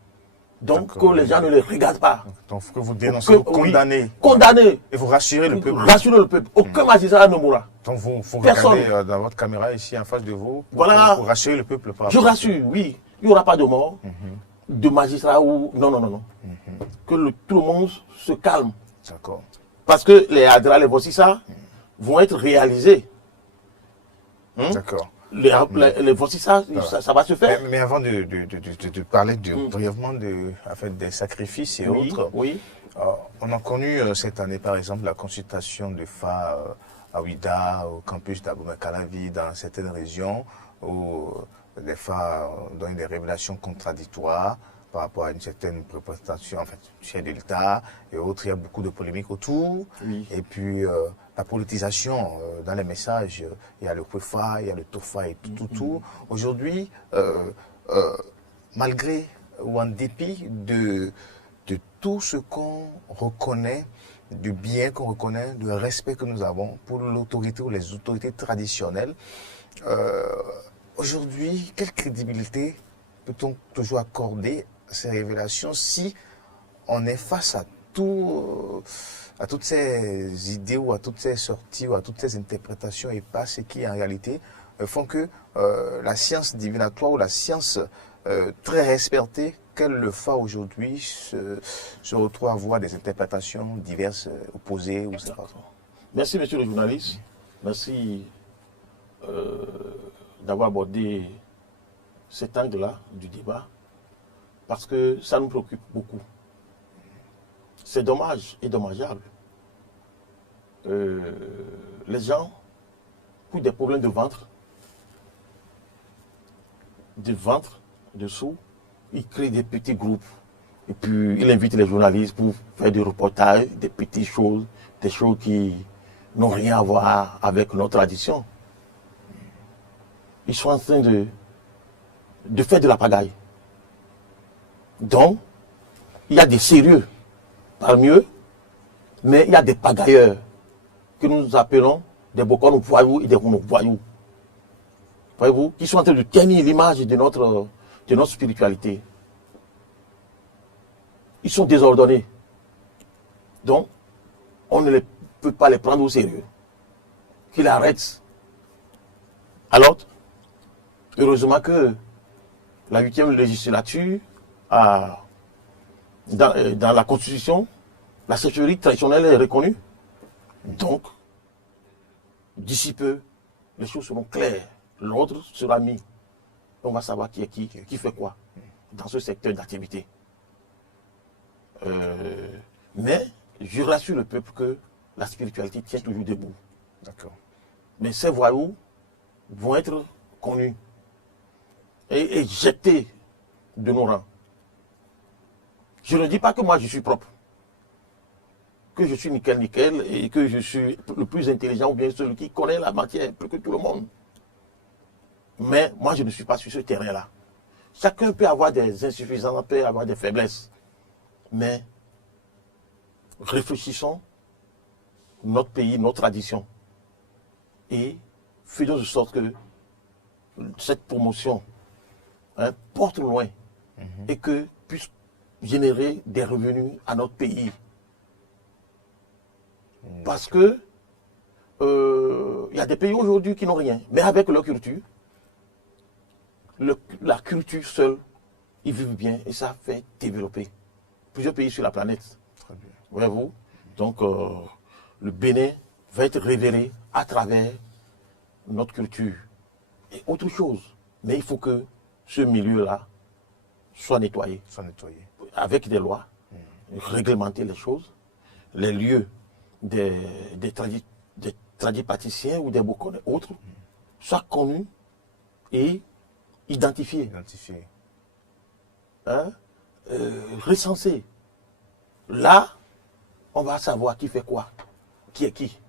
Donc que les gens ne les regardent pas. Donc que vous dénoncez, vous condamnez. Oui, condamnez. Et vous rassurez le peuple. Rassurez le peuple. Aucun magistrat ne mourra. Donc vous regardez dans votre caméra ici en face de vous pour rassurer le peuple. Je rassure, oui. Il n'y aura pas de mort, de magistrat ou... Non. Que tout le monde se calme. D'accord. Parce que les ADRA, les Vossissa vont être réalisés. D'accord. Les Vossissa, ça va se faire. Mais avant de parler brièvement des sacrifices et autres, on a connu cette année par exemple la consultation de FA à Ouida, au campus d'Abomey-Calavi, dans certaines régions où des FA donnent des révélations contradictoires par rapport à une certaine représentation, en fait, chef de l'État et autres. Il y a beaucoup de polémiques autour. Et puis, la politisation dans les messages, il y a le PEFA, il y a le TOFA et tout. Aujourd'hui, malgré ou en dépit de tout ce qu'on reconnaît, du bien qu'on reconnaît, du respect que nous avons pour l'autorité ou les autorités traditionnelles, aujourd'hui, quelle crédibilité peut-on toujours accorder à ces révélations si on est face à toutes ces idées ou à toutes ces sorties ou à toutes ces interprétations et pas ce qui en réalité font que la science divinatoire ou la science très respectée qu'elle le fait aujourd'hui se retrouve à avoir des interprétations diverses, opposées ou c'est pas ça. Merci monsieur le journaliste, merci d'avoir abordé cet angle-là du débat parce que ça nous préoccupe beaucoup. C'est dommage et dommageable. Les gens, pour des problèmes de ventre, dessous, ils créent des petits groupes. Et puis, ils invitent les journalistes pour faire des reportages, des petites choses, des choses qui n'ont rien à voir avec notre tradition. Ils sont en train de de faire de la pagaille. Donc, il y a des sérieux parmi eux, mais il y a des pagailleurs que nous appelons des bocons voyous et des voyous. Voyez-vous, qui sont en train de tenir l'image de notre spiritualité. Ils sont désordonnés. Donc, on ne peut pas les prendre au sérieux. Qu'ils arrêtent. Alors, heureusement que la 8e législature a, dans la Constitution, la chefferie traditionnelle est reconnue. Donc, d'ici peu, les choses seront claires. L'ordre sera mis. On va savoir qui est qui fait quoi dans ce secteur d'activité. Mais je rassure le peuple que la spiritualité tient toujours debout. D'accord. Mais ces voyous vont être connus et jetés de nos rangs. Je ne dis pas que moi je suis propre, que je suis nickel et que je suis le plus intelligent ou bien celui qui connaît la matière plus que tout le monde. Mais moi je ne suis pas sur ce terrain-là. Chacun peut avoir des insuffisances, peut avoir des faiblesses. Mais réfléchissons notre pays, notre tradition. Et faisons de sorte que cette promotion porte loin et que puisse générer des revenus à notre pays. Parce que il y a des pays aujourd'hui qui n'ont rien, mais avec leur culture, la culture seule, ils vivent bien et ça fait développer plusieurs pays sur la planète. Très bien. Voyez-vous? Donc, le Bénin va être révéré à travers notre culture. Et autre chose, mais il faut que ce milieu-là soit nettoyé. Avec des lois, réglementer les choses, les lieux des tradipraticiens ou des bocons et autres soient connus et identifiés. Recensés. Là, on va savoir qui fait quoi, qui est qui,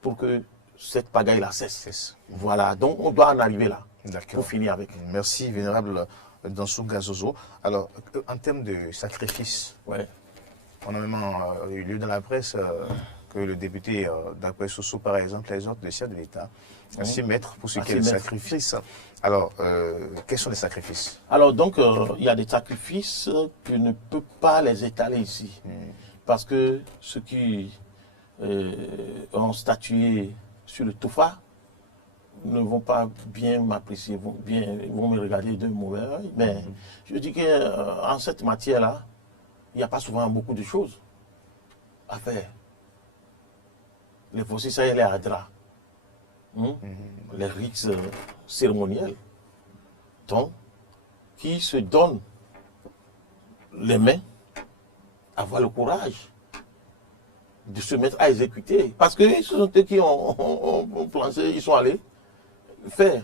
pour que cette pagaille-là cesse. Voilà, donc on doit en arriver là. Pour finir avec. Merci, vénérable Dansou Gazozo. Alors, en termes de sacrifice, on a même eu lieu dans la presse que le député d'Akwai Soso, par exemple, exhorte le chef de l'État à s'y mettre pour ce qui est le sacrifice. Alors, quels sont les sacrifices? Alors, donc, il y a des sacrifices que ne peut pas les étaler ici. Parce que ceux qui ont statué sur le Toufa ne vont pas bien m'apprécier, ils vont me regarder de mauvais œil. Mais je dis qu'en cette matière-là, il n'y a pas souvent beaucoup de choses à faire. Les Fossisa et les Adra, les rites cérémoniels, donc, qui se donnent les mains, avoir le courage de se mettre à exécuter. Parce que ce sont eux qui ont pensé, ils sont allés faire.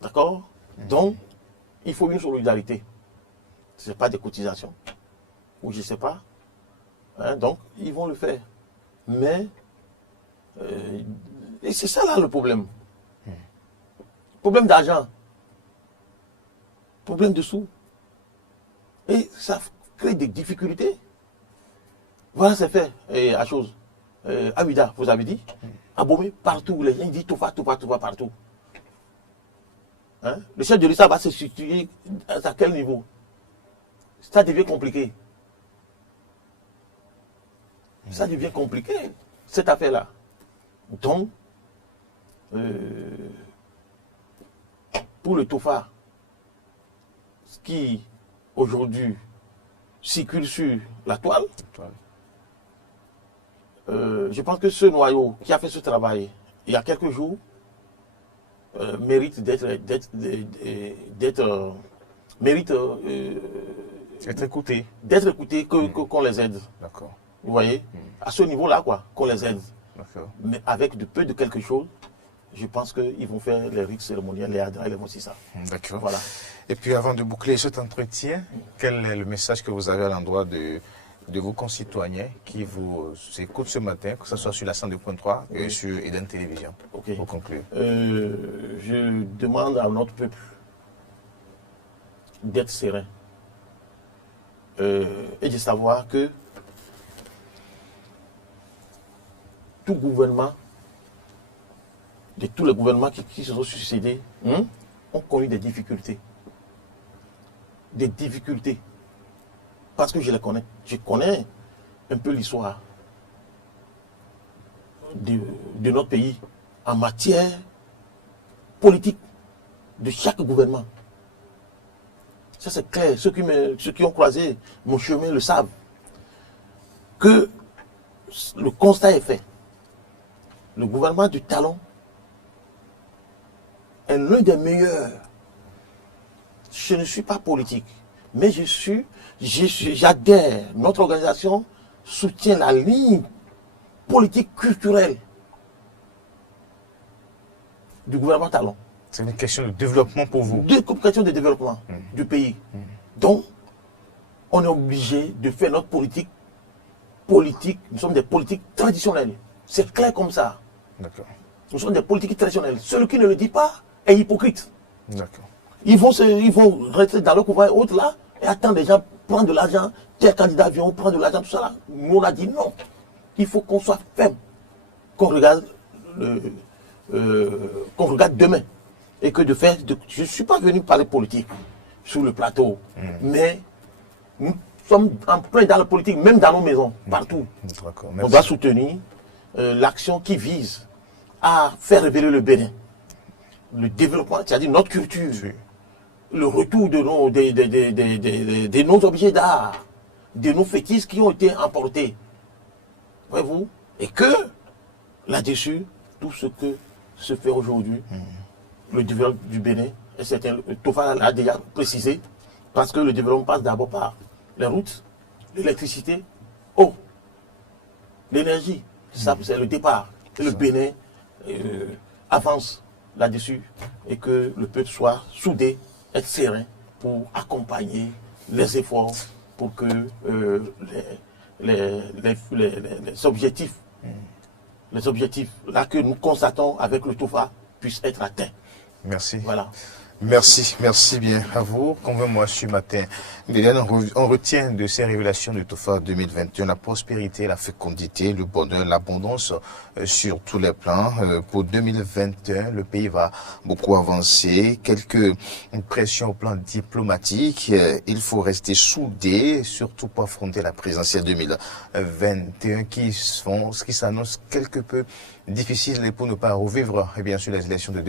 D'accord? Donc, il faut une solidarité. Ce n'est pas des cotisations. Ou je ne sais pas. Donc, ils vont le faire. Mais, et c'est ça là le problème. Problème d'argent. Problème de sous. Et ça crée des difficultés. Voilà, c'est fait. Et à chose. Amida, vous avez dit, Abomey, partout, les gens disent tout va partout. Le chef de l'État va se situer à quel niveau? Ça devient compliqué. Ça devient compliqué, cette affaire-là. Donc, pour le Toufa, ce qui aujourd'hui circule sur la toile, je pense que ce noyau qui a fait ce travail il y a quelques jours mérite d'être écouté. D'être écouté, qu'on les aide. D'accord. Vous voyez, à ce niveau-là, quoi, qu'on les aide. Mais avec peu de quelque chose, je pense qu'ils vont faire les rites cérémoniels, les adras et les mossissa. D'accord. Voilà. Et puis avant de boucler cet entretien, quel est le message que vous avez à l'endroit de vos concitoyens qui vous écoutent ce matin, que ce soit sur la 102.3 et sur Eden Télévision, pour conclure? Je demande à notre peuple d'être serein et de savoir que tout gouvernement, de tous les gouvernements qui se sont succédés, ont connu des difficultés. Des difficultés. Parce que je les connais. Je connais un peu l'histoire de notre pays en matière politique de chaque gouvernement. Ça c'est clair. Ceux qui ont croisé mon chemin le savent. Que le constat est fait. Le gouvernement du Talon est l'un des meilleurs. Je ne suis pas politique, mais j'adhère. Notre organisation soutient la ligne politique culturelle du gouvernement Talon. C'est une question de développement pour vous. Une question de développement du pays. Donc, on est obligé de faire notre politique. Nous sommes des politiques traditionnelles. C'est clair comme ça. D'accord. Nous sommes des politiques traditionnelles. Celui qui ne le dit pas est hypocrite. D'accord. Ils vont rester dans le couvent et autres là et attendre les gens prendre de l'argent. Tel candidat vient, on prend de l'argent, tout ça là. Nous on a dit non. Il faut qu'on soit ferme. Qu'on regarde demain. Et que de faire. Je ne suis pas venu parler politique sur le plateau. Mais nous sommes en plein dans la politique, même dans nos maisons, partout. On doit soutenir l'action qui vise à faire révéler le Bénin. Le développement, c'est-à-dire notre culture. Le retour de nos objets d'art, de nos fétiches qui ont été emportés. Voyez-vous? Et que, là-dessus, tout ce que se fait aujourd'hui, le développement du Bénin, et certains, Tofa l'a déjà précisé, parce que le développement passe d'abord par les routes, l'électricité, l'énergie. Ça, c'est le départ. Et le Bénin avance là-dessus et que le peuple soit soudé, être serein pour accompagner les efforts pour que les objectifs là que nous constatons avec le TOFA puissent être atteints. Merci. Voilà. Merci bien à vous. Convainc-moi ce matin. On retient de ces révélations de TOFA 2021 la prospérité, la fécondité, le bonheur, l'abondance sur tous les plans. Pour 2021, le pays va beaucoup avancer. Quelques pressions au plan diplomatique. Il faut rester soudé, surtout pour affronter la présidentielle 2021 qui s'annonce quelque peu difficile pour ne pas revivre, et bien sûr, les élections de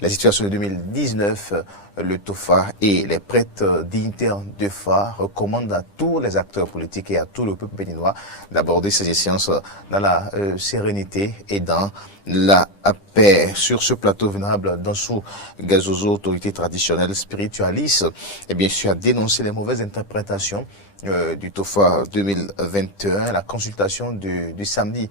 la situation de 2019. Le TOFA et les prêtres dignitaires de FA recommandent à tous les acteurs politiques et à tout le peuple béninois d'aborder ces échéances dans la sérénité et dans la paix. Sur ce plateau vénérable, Dansou Gazozo, autorité traditionnelle spiritualiste, et bien sûr, a dénoncé les mauvaises interprétations du TOFA 2021, la consultation du samedi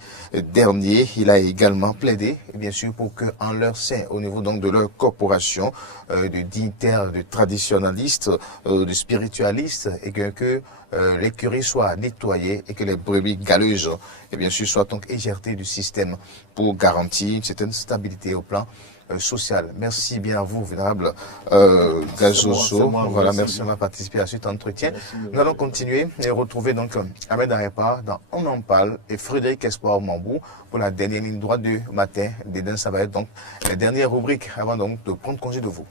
dernier. Il a également plaidé, bien sûr, pour que en leur sein, au niveau donc de leur corporation, de dignitaires, de traditionnalistes, de spiritualistes, et que l'écurie soit nettoyée et que les brebis galeuses, et bien sûr, soient donc éjertées du système pour garantir une certaine stabilité au plan social. Merci bien à vous, vénérable Gazoso. Voilà, merci d'avoir participé à cet entretien. Nous allons continuer et retrouver donc Ahmed Arepa dans On en parle et Frédéric Espoir Mambou pour la dernière ligne droite du matin. Ça va être donc la dernière rubrique avant donc de prendre congé de vous.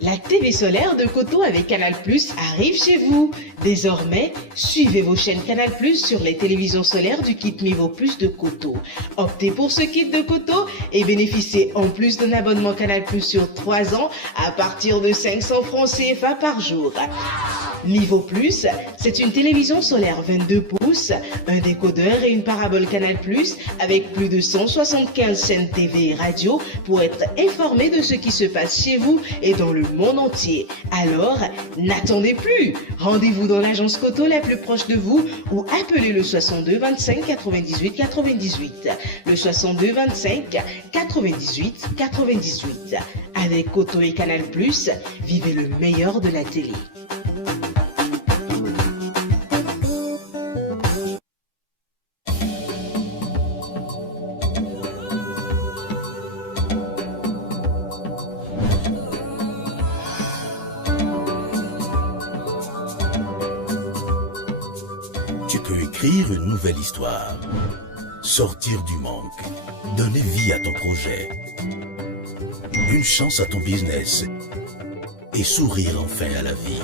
La TV solaire de Koto avec Canal+ arrive chez vous. Désormais, suivez vos chaînes Canal+ sur les télévisions solaires du kit Mivo Plus de Koto. Optez pour ce kit de Koto et bénéficiez en plus d'un abonnement Canal+ sur 3 ans à partir de 500 francs CFA par jour. Mivo Plus, c'est une télévision solaire 22 pouces, un décodeur et une parabole Canal+, avec plus de 175 chaînes TV et radio pour être informé de ce qui se passe chez vous et dans le monde entier. Alors, n'attendez plus. Rendez-vous dans l'agence Koto la plus proche de vous ou appelez le 62 25 98 98. Le 62 25 98 98. Avec Koto et Canal+, vivez le meilleur de la télé. Tu peux écrire une nouvelle histoire, sortir du manque, donner vie à ton projet, une chance à ton business et sourire enfin à la vie.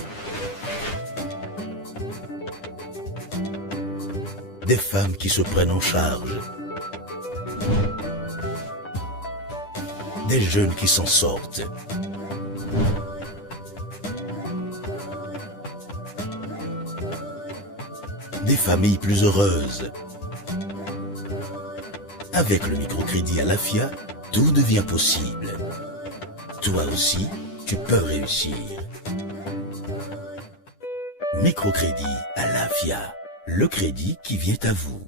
Des femmes qui se prennent en charge, des jeunes qui s'en sortent. Des familles plus heureuses. Avec le microcrédit à l'AFIA, tout devient possible. Toi aussi, tu peux réussir. Microcrédit à l'AFIA, le crédit qui vient à vous.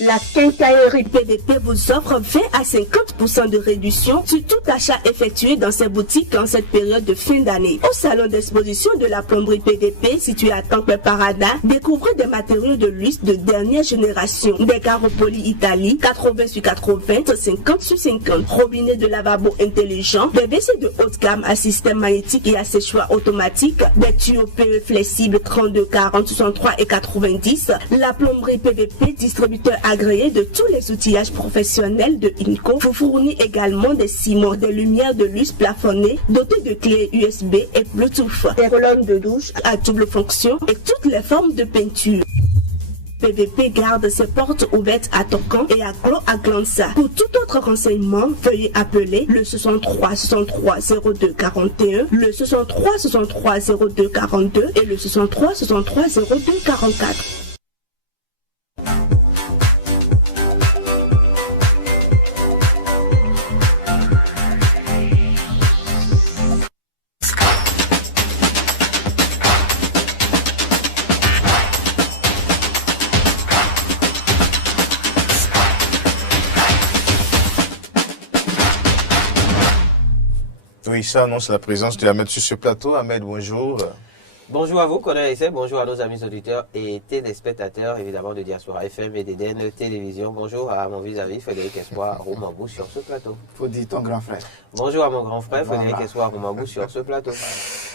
La quincaillerie PDP vous offre 20 à 50% de réduction sur tout achat effectué dans ses boutiques en cette période de fin d'année. Au salon d'exposition de la plomberie PDP, situé à Temple Parada, découvrez des matériaux de luxe de dernière génération. Des carreaux polis Italie, 80 sur 80, 50 sur 50. Robinets de lavabo intelligents, des WC de haute gamme à système magnétique et à séchoir automatique, des tuyaux PE flexibles 32, 40, 63 et 90. La plomberie PDP, distributeur agréé de tous les outillages professionnels de INCO, vous fournit également des ciments, des lumières de luxe plafonnées dotées de clés USB et Bluetooth, des rollons de douche à double fonction et toutes les formes de peinture. PDP garde ses portes ouvertes à Tocan et à Clos à Glansa. Pour tout autre renseignement, veuillez appeler le 63 63 02 41, le 63 63 02 42 et le 63 63 02 44. Oui, ça annonce la présence de Ahmed sur ce plateau. Ahmed, bonjour. Bonjour à vous, connaissez, bonjour à nos amis auditeurs et téléspectateurs, évidemment, de Diaspora FM et d'Eden Télévision. Bonjour à mon vis-à-vis, Frédéric Espoir Roumambou sur ce plateau. Faut dire ton grand frère. Bonjour à mon grand frère, Frédéric Espoir Roumambou sur ce plateau.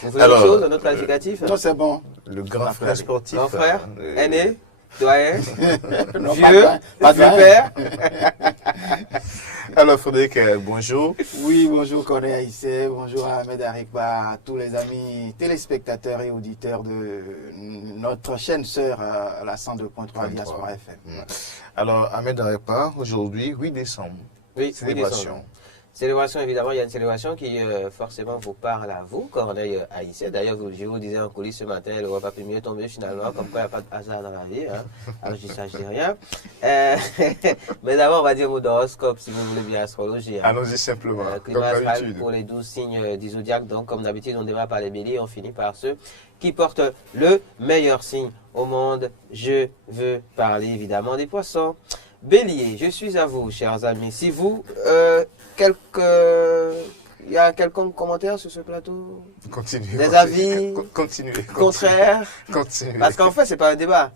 Vous voulez Alors, autre chose, notre qualificatif? Non, c'est bon. Le grand frère sportif. Grand frère, aîné, doyen, Non, vieux, pas de père. Alors, Frédéric, bonjour. Oui, bonjour Corneille Aïssé, bonjour à Ahmed Arikba, à tous les amis téléspectateurs et auditeurs de notre chaîne sœur à la 102.3 Diaspora FM. Alors, Ahmed Arikba, aujourd'hui, 8 décembre. Oui, Célébration. Célébration, évidemment, il y a une célébration qui forcément vous parle à vous, Corneille Aïssé. D'ailleurs, je vous disais en coulisses ce matin, elle n'aurait pas pu mieux tomber finalement, comme quoi il n'y a pas de hasard dans la vie. Hein. Alors je dis ça, je dis rien. Mais d'abord, on va dire mot d'horoscope, si vous voulez bien, astrologie. Hein. Allons-y simplement, climat comme astral d'habitude. pour les 12 signes du zodiaque. Donc, comme d'habitude, on démarre par les béliers, on finit par ceux qui portent le meilleur signe au monde. Je veux parler évidemment des poissons. Bélier, je suis à vous, chers amis. Si vous, il y a quelconque commentaire sur ce plateau? Continuez. Des avis Continuez. contraires? Continuez. Parce qu'en fait, c'est pas un débat.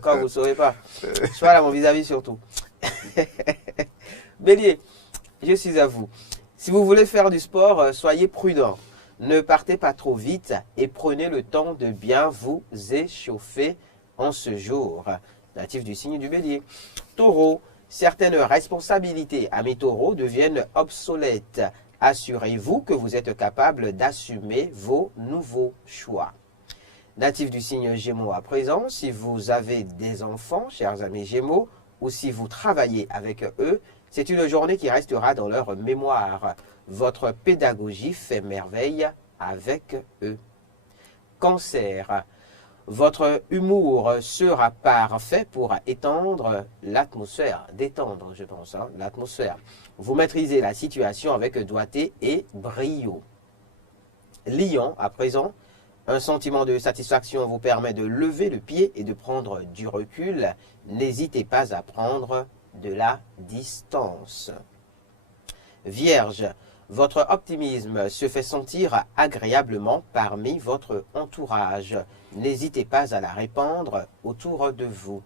Quand vous ne saurez pas. Soit à mon vis-à-vis surtout. Bélier, je suis à vous. Si vous voulez faire du sport, soyez prudent. Ne partez pas trop vite et prenez le temps de bien vous échauffer en ce jour. Natif du signe du Bélier. Taureau, certaines responsabilités, amis taureaux, deviennent obsolètes. Assurez-vous que vous êtes capable d'assumer vos nouveaux choix. Natif du signe Gémeaux à présent, si vous avez des enfants, chers amis Gémeaux, ou si vous travaillez avec eux, c'est une journée qui restera dans leur mémoire. Votre pédagogie fait merveille avec eux. Cancer. Votre humour sera parfait pour étendre l'atmosphère, détendre, je pense, hein, l'atmosphère. Vous maîtrisez la situation avec doigté et brio. Lion, à présent, un sentiment de satisfaction vous permet de lever le pied et de prendre du recul. N'hésitez pas à prendre de la distance. Vierge, votre optimisme se fait sentir agréablement parmi votre entourage. N'hésitez pas à la répandre autour de vous.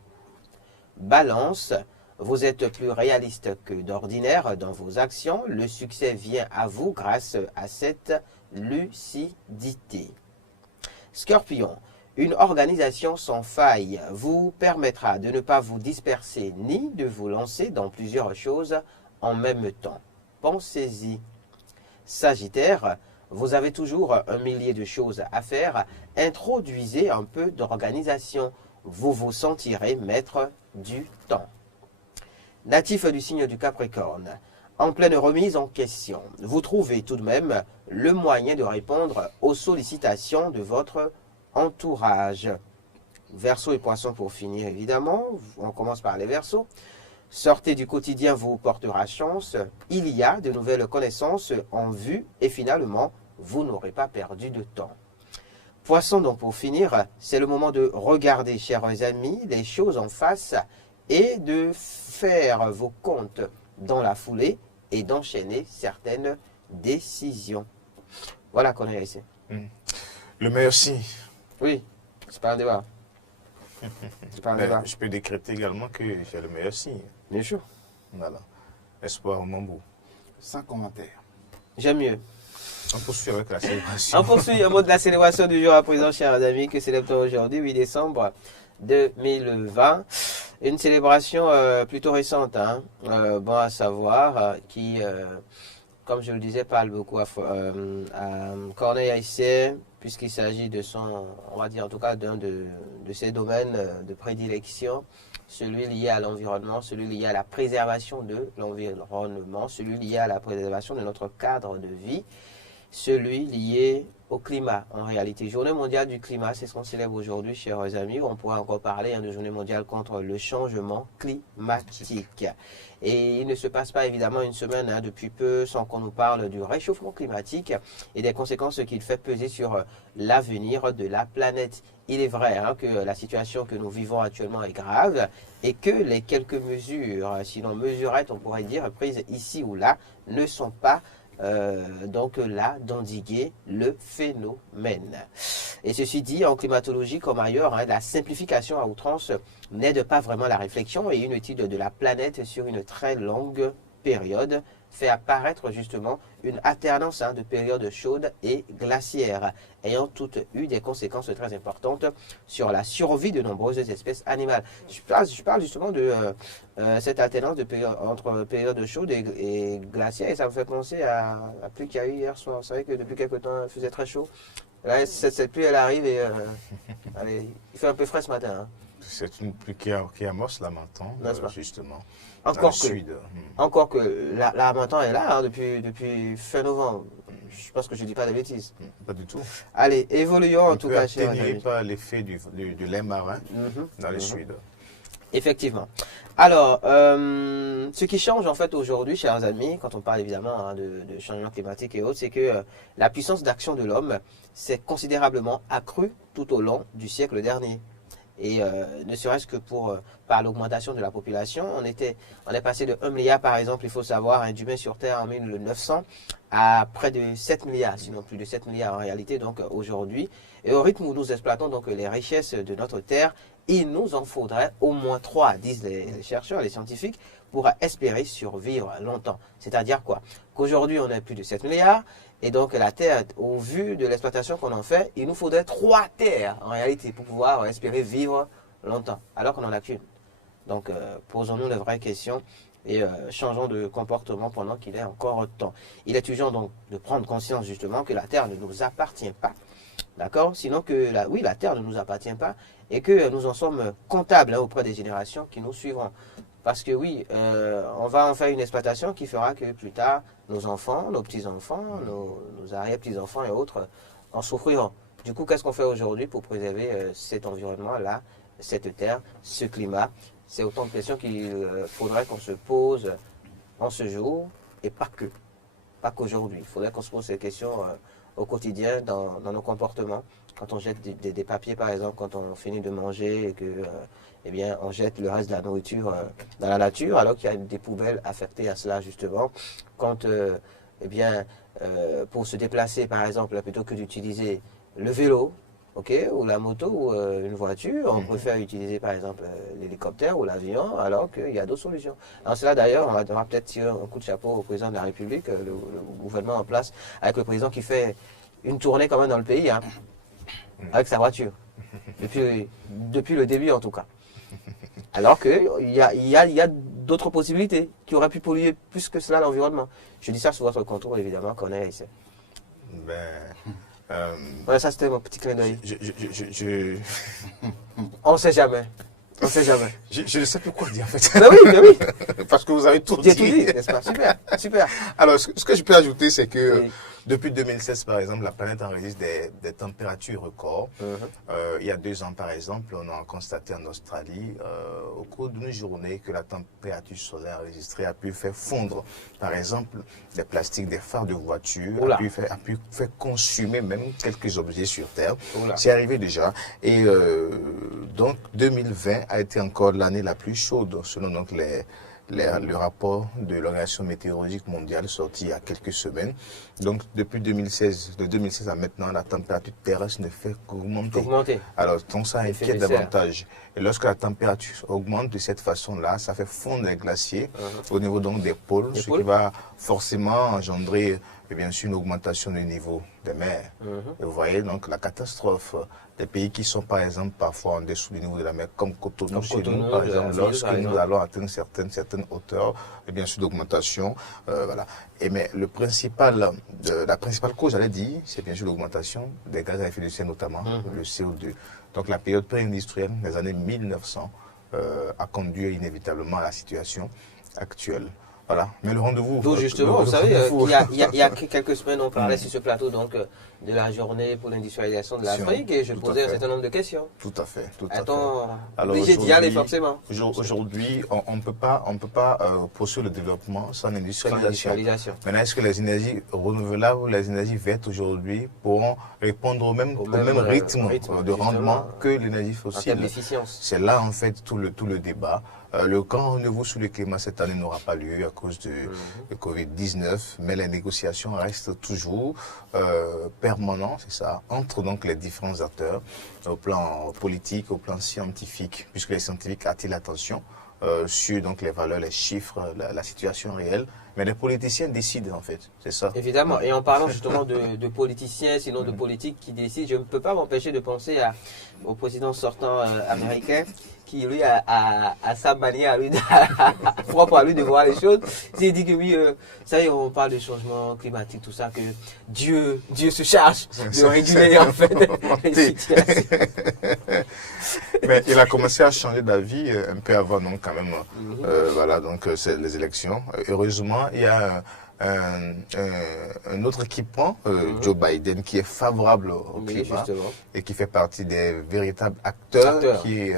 Balance, vous êtes plus réaliste que d'ordinaire dans vos actions. Le succès vient à vous grâce à cette lucidité. Scorpion, une organisation sans faille vous permettra de ne pas vous disperser ni de vous lancer dans plusieurs choses en même temps. Pensez-y. Sagittaire, vous avez toujours un millier de choses à faire. Introduisez un peu d'organisation. Vous vous sentirez maître du temps. Natif du signe du Capricorne, en pleine remise en question, vous trouvez tout de même le moyen de répondre aux sollicitations de votre entourage. Verseau et Poisson pour finir évidemment, on commence par les Verseaux. Sortez du quotidien vous portera chance, il y a de nouvelles connaissances en vue et finalement, vous n'aurez pas perdu de temps. Poisson donc pour finir, c'est le moment de regarder, chers amis, les choses en face et de faire vos comptes dans la foulée et d'enchaîner certaines décisions. Voilà qu'on est ici. Le meilleur signe. Oui, c'est pas un débat. C'est pas un débat. Je peux décréter également que j'ai le meilleur signe. Bien sûr. Voilà. Espoir au Mambo. Sans commentaire. J'aime mieux. On poursuit avec la célébration. On poursuit au mot de la célébration du jour à présent, chers amis, que célèbre aujourd'hui, 8 décembre 2020. Une célébration plutôt récente, hein, bon à savoir, qui, comme je le disais, parle beaucoup à Corneille Haïssé, puisqu'il s'agit de son, on va dire en tout cas d'un de ses domaines de prédilection, celui lié à l'environnement, celui lié à la préservation de l'environnement, celui lié à la préservation de notre cadre de vie, celui lié au climat, en réalité. Journée mondiale du climat, c'est ce qu'on célèbre aujourd'hui, chers amis. On pourrait encore parler de journée mondiale contre le changement climatique. Et il ne se passe pas évidemment une semaine depuis peu sans qu'on nous parle du réchauffement climatique et des conséquences qu'il fait peser sur l'avenir de la planète. Il est vrai que la situation que nous vivons actuellement est grave et que les quelques mesures, sinon mesurettes, on pourrait dire, prises ici ou là, ne sont pas donc là d'endiguer le phénomène. Et ceci dit, en climatologie comme ailleurs, la simplification à outrance n'aide pas vraiment la réflexion et une étude de la planète sur une très longue période fait apparaître justement une alternance de périodes chaudes et glaciaires, ayant toutes eu des conséquences très importantes sur la survie de nombreuses espèces animales. Je parle justement de cette alternance entre périodes chaudes et glaciaires, et ça me fait penser à la pluie qu'il y a eu hier soir. Vous savez que depuis quelque temps, il faisait très chaud. Là, cette pluie, elle arrive et allez, il fait un peu frais ce matin. Hein. C'est une pluie qui amorce là maintenant, justement. Encore que la maintenant est là depuis fin novembre. Je pense que je ne dis pas de bêtises. Pas du tout. Allez, évoluons en tout cas. On ne pas l'effet du lait marin dans le sud. Effectivement. Alors, ce qui change en fait aujourd'hui, chers amis, quand on parle évidemment de changement climatique et autres, c'est que la puissance d'action de l'homme s'est considérablement accrue tout au long du siècle dernier. Et ne serait-ce que par l'augmentation de la population, on est passé de 1 milliard par exemple, il faut savoir, d'humains sur Terre en 1900 à près de 7 milliards, sinon plus de 7 milliards en réalité donc aujourd'hui. Et au rythme où nous exploitons donc les richesses de notre Terre, il nous en faudrait au moins 3, disent les chercheurs, les scientifiques, pour espérer survivre longtemps. C'est-à-dire quoi? Qu'aujourd'hui on a plus de 7 milliards. Et donc la Terre, au vu de l'exploitation qu'on en fait, il nous faudrait 3 terres en réalité pour pouvoir espérer vivre longtemps, alors qu'on en a qu'une. Donc posons-nous les vraies questions et changeons de comportement pendant qu'il est encore temps. Il est urgent donc de prendre conscience justement que la Terre ne nous appartient pas, d'accord? Sinon que la Terre ne nous appartient pas et que nous en sommes comptables auprès des générations qui nous suivront. Parce que oui, on va en faire une exploitation qui fera que plus tard, nos enfants, nos petits-enfants, nos arrière-petits-enfants et autres en souffriront. Du coup, qu'est-ce qu'on fait aujourd'hui pour préserver cet environnement-là, cette terre, ce climat? C'est autant de questions qu'il faudrait qu'on se pose en ce jour, et pas qu'aujourd'hui. Il faudrait qu'on se pose ces questions au quotidien, dans nos comportements. Quand on jette des papiers, par exemple, quand on finit de manger et que... eh bien, on jette le reste de la nourriture dans la nature, alors qu'il y a des poubelles affectées à cela, justement. Quand, eh bien, pour se déplacer, par exemple, plutôt que d'utiliser le vélo, ou la moto, ou une voiture, on préfère utiliser, par exemple, l'hélicoptère ou l'avion, alors qu'il y a d'autres solutions. Alors cela, d'ailleurs, on va peut-être tirer un coup de chapeau au président de la République, le gouvernement en place, avec le président qui fait une tournée quand même dans le pays, avec sa voiture. Depuis le début en tout cas. Alors qu'il y a d'autres possibilités qui auraient pu polluer plus que cela l'environnement. Je dis ça sous votre contrôle, évidemment, qu'on est ici. Ouais, ça c'était mon petit clin d'œil. On ne sait jamais. On ne sait jamais. Je ne sais plus quoi dire en fait. Mais oui. Parce que vous avez tout J'ai dit. tout dit, n'est-ce pas? Super, super. Alors, ce que je peux ajouter, c'est que Oui. depuis 2016, par exemple, la planète enregistre des températures records. Il y a 2 ans, par exemple, on a constaté en Australie, au cours d'une journée, que la température solaire enregistrée a pu faire fondre, par exemple, des plastiques, des phares de voitures, a pu faire consumer même quelques objets sur Terre. C'est arrivé déjà. Et donc, 2020 a été encore l'année la plus chaude, selon donc le rapport de l'Organisation météorologique mondiale sorti il y a quelques semaines. Donc, depuis 2016, de 2016 à maintenant, la température terrestre ne fait qu'augmenter. Alors, donc ça inquiète davantage. Et lorsque la température augmente de cette façon-là, ça fait fondre les glaciers au niveau donc des pôles, ce qui va forcément engendrer, bien sûr, une augmentation du niveau des mers. Et vous voyez donc la catastrophe des pays qui sont, par exemple, parfois en dessous du niveau de la mer, comme Cotonou, chez nous, par exemple, lorsque nous allons atteindre certaines hauteurs, et bien sûr, d'augmentation, voilà. Mais la principale cause, j'allais dire, c'est bien sûr l'augmentation des gaz à effet de serre, notamment le CO2. Donc la période pré-industrielle, les années 1900, a conduit inévitablement à la situation actuelle. Voilà, mais le rendez-vous... Donc justement, vous savez, il y a quelques semaines, on parlait sur ce plateau donc, de la journée pour l'industrialisation de l'Afrique et je posais un certain nombre de questions. Tout à fait. Est-on obligé d'y aller forcément? Aujourd'hui, on ne peut pas poursuivre le développement sans industrialisation. Maintenant, est-ce que les énergies renouvelables ou les énergies vertes aujourd'hui pourront répondre au même rythme de rendement que l'énergie fossile? C'est là en fait tout le débat. Le grand rendez-vous sur le climat cette année n'aura pas lieu à cause de Covid-19, mais les négociations restent toujours permanentes, c'est ça, entre donc les différents acteurs, au plan politique, au plan scientifique, puisque les scientifiques attirent l'attention sur donc les valeurs, les chiffres, la situation réelle. Mais les politiciens décident en fait, c'est ça. Évidemment, et en parlant justement de politiciens, sinon de politiques qui décident, je ne peux pas m'empêcher de penser au président sortant américain qui lui a sa manière propre à lui de voir les choses. Il dit que oui, ça y est, on parle de changement climatique, tout ça, que Dieu se charge de réguler en fait les situations. Mais il a commencé à changer d'avis un peu avant, donc quand même, voilà, donc c'est les élections. Heureusement, il y a un autre équipement, Joe Biden, qui est favorable au climat et qui fait partie des véritables acteurs qui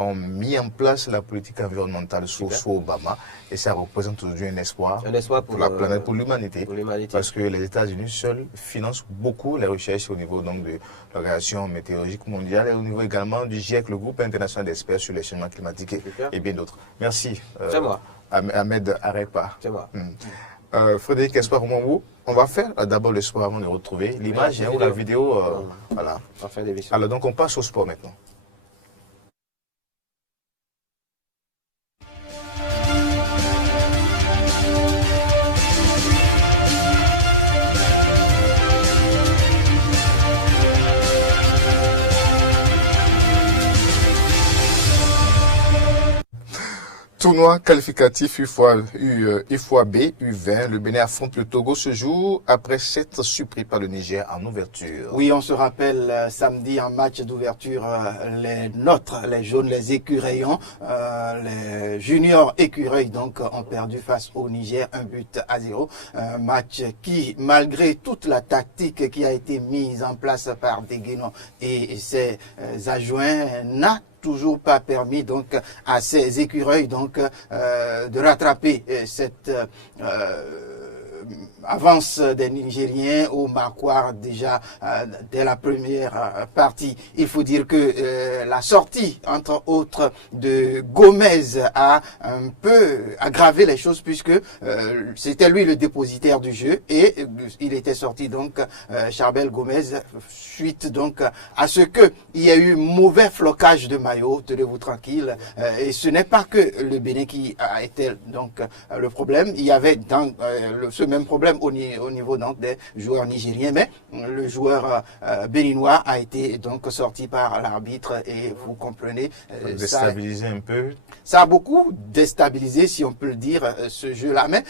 ont mis en place la politique environnementale sous Obama. Et ça représente aujourd'hui un espoir pour la planète, pour l'humanité. Parce que les États-Unis seuls financent beaucoup les recherches au niveau donc, de l'Organisation météorologique mondiale et au niveau également du GIEC, le groupe international d'experts sur les changements climatiques et bien d'autres. Merci. C'est moi. Ahmed Arekpa. C'est moi. Frédéric Espoir Momou, on va faire d'abord le sport avant de retrouver l'image ou la vidéo. Voilà. Alors donc on passe au sport maintenant. Tournoi qualificatif UFOA B, U20. Le Bénin affronte le Togo ce jour après s'être surpris par le Niger en ouverture. Oui, on se rappelle samedi en match d'ouverture, les nôtres, les jaunes, les écureuils, les juniors écureuils donc ont perdu face au Niger 1-0. Un match qui, malgré toute la tactique qui a été mise en place par Degueno et ses adjoints, n'a toujours pas permis donc à ces écureuils donc de rattraper cette avance des Nigériens au Makwar déjà dès la première partie. Il faut dire que la sortie, entre autres, de Gomez a un peu aggravé les choses puisque c'était lui le dépositaire du jeu et il était sorti donc Charbel Gomez suite donc à ce que il y a eu mauvais flocage de maillot, tenez-vous tranquille, et ce n'est pas que le Bénin qui a été donc le problème, il y avait dans ce même problème problème au niveau donc des joueurs nigériens, mais le joueur béninois a été donc sorti par l'arbitre et vous comprenez. Déstabilisé un peu. Ça a beaucoup déstabilisé, si on peut le dire, ce jeu-là. Mais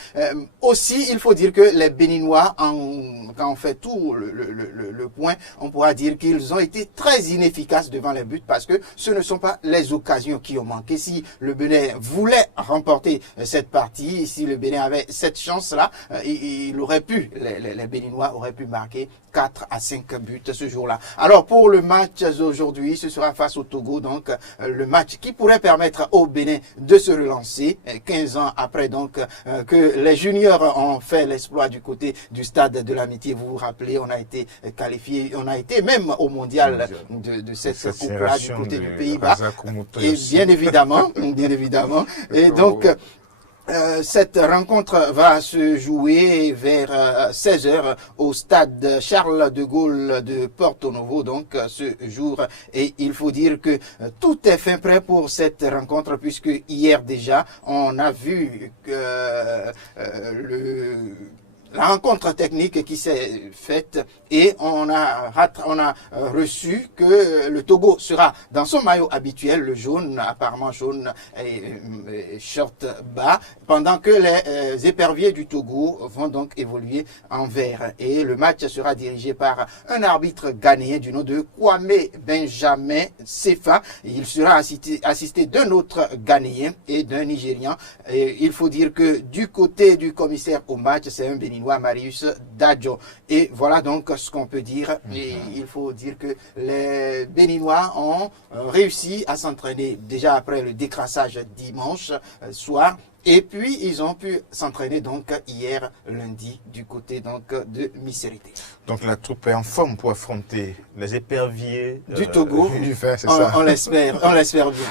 aussi, il faut dire que les Béninois, quand on fait tout le point, on pourra dire qu'ils ont été très inefficaces devant les buts parce que ce ne sont pas les occasions qui ont manqué. Si le Bénin voulait remporter cette partie, si le Bénin avait cette chance-là, il aurait pu, les Béninois auraient pu marquer 4 à 5 buts ce jour-là. Alors pour le match aujourd'hui, ce sera face au Togo, donc le match qui pourrait permettre au Bénin de se relancer 15 ans après donc que les juniors ont fait l'exploit du côté du stade de l'amitié. Vous vous rappelez, on a été qualifié, on a été même au mondial de cette coupe-là du côté du Pays-Bas. Et bien évidemment, et donc cette rencontre va se jouer vers 16h au stade Charles de Gaulle de Porto Novo, donc ce jour. Et il faut dire que tout est fin prêt pour cette rencontre puisque hier déjà, on a vu que la rencontre technique qui s'est faite et on a reçu que le Togo sera dans son maillot habituel, le jaune, apparemment jaune et short bas, pendant que les éperviers du Togo vont donc évoluer en vert. Et le match sera dirigé par un arbitre ghanéen du nom de Kwame Benjamin Sefa. Il sera assisté d'un autre Ghanéen et d'un Nigérian. Et il faut dire que du côté du commissaire au match, c'est un Béninois, Marius Dadjo. Et voilà donc ce qu'on peut dire. Et il faut dire que les Béninois ont réussi à s'entraîner déjà après le décrassage dimanche soir. Et puis, ils ont pu s'entraîner donc hier, lundi, du côté donc de Misérité. Donc, la troupe est en forme pour affronter les éperviers du Togo. Du fin, c'est ça. On l'espère bien.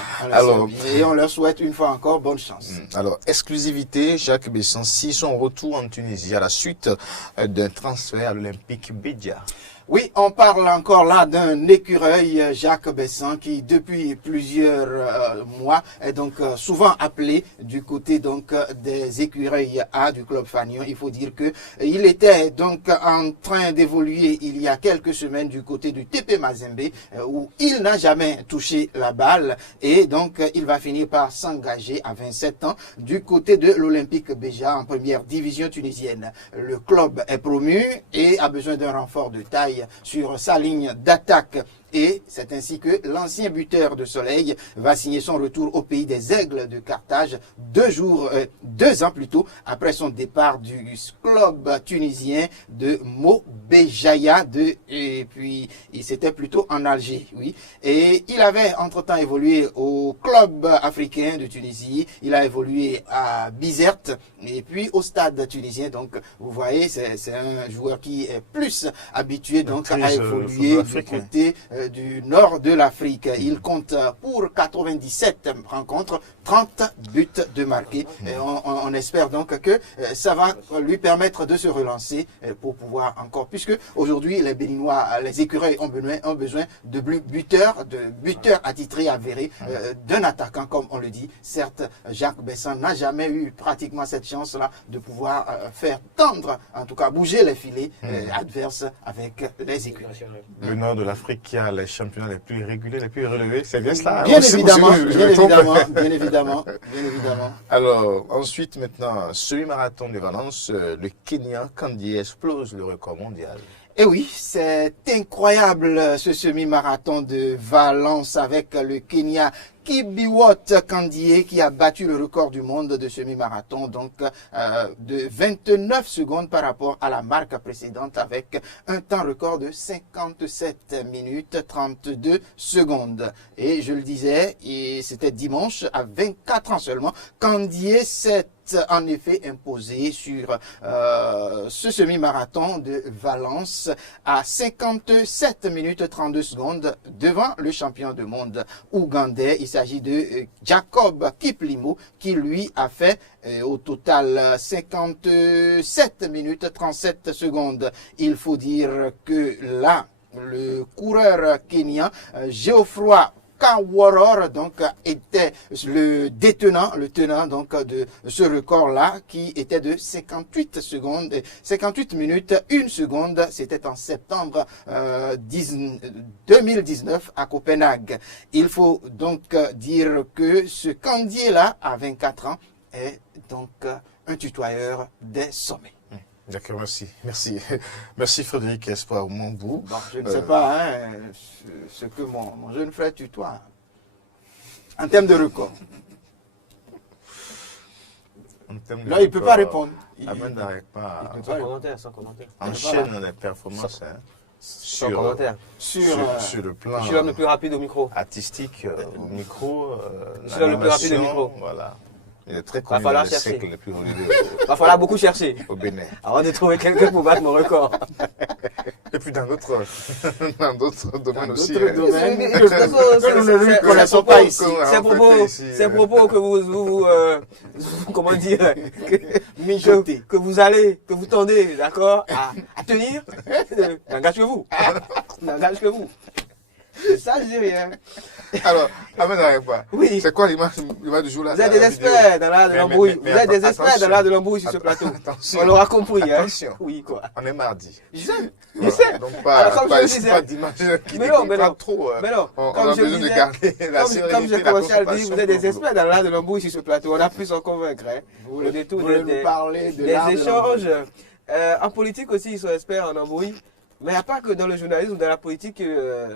Et on leur souhaite une fois encore bonne chance. Alors, exclusivité, Jacques Bessancy, son retour en Tunisie à la suite d'un transfert à l'Olympique Bédia. Oui, on parle encore là d'un écureuil, Jacques Besson, qui depuis plusieurs mois est donc souvent appelé du côté donc des écureuils A du club Fagnon. Il faut dire que il était donc en train d'évoluer il y a quelques semaines du côté du TP Mazembe où il n'a jamais touché la balle et donc il va finir par s'engager à 27 ans du côté de l'Olympique Béja en première division tunisienne. Le club est promu et a besoin d'un renfort de taille sur sa ligne d'attaque. Et c'est ainsi que l'ancien buteur de Soleil va signer son retour au pays des Aigles de Carthage 2 ans plus tôt après son départ du club tunisien de Mobéjaïa et puis il s'était plutôt en Alger, oui. Et il avait entre-temps évolué au club africain de Tunisie, il a évolué à Bizerte et puis au stade tunisien. Donc vous voyez, c'est un joueur qui est plus habitué donc à évoluer du côté du nord de l'Afrique. Il compte pour 97 rencontres, 30 buts de marqués. Et on espère donc que ça va lui permettre de se relancer pour pouvoir encore, puisque aujourd'hui les Béninois, les écureuils ont besoin de buteurs attitrés avérés, d'un attaquant comme on le dit. Certes, Jacques Besson n'a jamais eu pratiquement cette chance-là de pouvoir faire tendre, en tout cas bouger les filets adverses avec les écureuils. Le nord de l'Afrique qui a les championnats les plus réguliers, les plus relevés, c'est bien cela. Bien évidemment. Alors, ensuite, maintenant, semi-marathon de Valence, le Kenya Kandie explose le record mondial. Et oui, c'est incroyable ce semi-marathon de Valence avec le Kenya Kibiwot Kandie qui a battu le record du monde de semi-marathon, donc de 29 secondes par rapport à la marque précédente avec un temps record de 57 minutes 32 secondes. Et je le disais, c'était dimanche à 24 ans seulement, Kandie s'est en effet imposé sur ce semi-marathon de Valence à 57 minutes 32 secondes devant le champion du monde ougandais. Il s'agit de Jacob Kiplimo qui lui a fait au total 57 minutes 37 secondes. Il faut dire que là, le coureur kenyan Geoffroy Kaworor donc était le tenant donc de ce record-là qui était de 58 secondes, 58 minutes, 1 seconde. C'était en septembre 2019 à Copenhague. Il faut donc dire que ce candier-là, à 24 ans, est donc un tutoyeur des sommets. D'accord, merci. Merci Frédéric Espoir Mambou. Bon, je ne sais pas hein, ce que mon jeune frère tutoie en termes de record. Là, il ne peut pas répondre. Ahmed n'arrête pas. Sans commentaire. Enchaîne les performances Sans commentaire. sur le plan Je suis l'homme le plus rapide au micro. artistique, au micro. Je suis l'homme le plus rapide au micro. Voilà. Il est très connu falloir dans le chercher. cercle les plus connus Va falloir beaucoup chercher au Bénin. avant de trouver quelqu'un pour battre mon record. Et puis dans d'autres domaines aussi. D'autres hein. domaines Que nous ne lui connaissons pas ici. Ces propos que vous comment dire, Mijoter. que vous tendez, d'accord, à tenir, n'engage que vous. N'engage que vous. Ça, je dis rien. Alors, Ahmed n'arrête pas. Oui. C'est quoi l'image du jour là? Vous êtes des experts dans l'art de l'embrouille. Vous êtes des experts dans l'art de l'embrouille sur ce plateau. Attention. On l'aura compris, hein. Attention. Oui, quoi. On est mardi. Je sais. Donc Alors, comme je le disais- pas d'image qui Mais non, découle mais pas non. trop. Mais non, On comme a je besoin de disais- garder la sérénité, Comme j'ai la commencé à le dire, concentration vous êtes des pour le experts dans l'art de l'embrouille sur ce plateau. On a pu s'en convaincre. Hein. Le détour Vous nous parlez de des l'art de échanges. En politique aussi, ils sont experts en embrouille. Mais il n'y a pas que dans le journalisme ou dans la politique que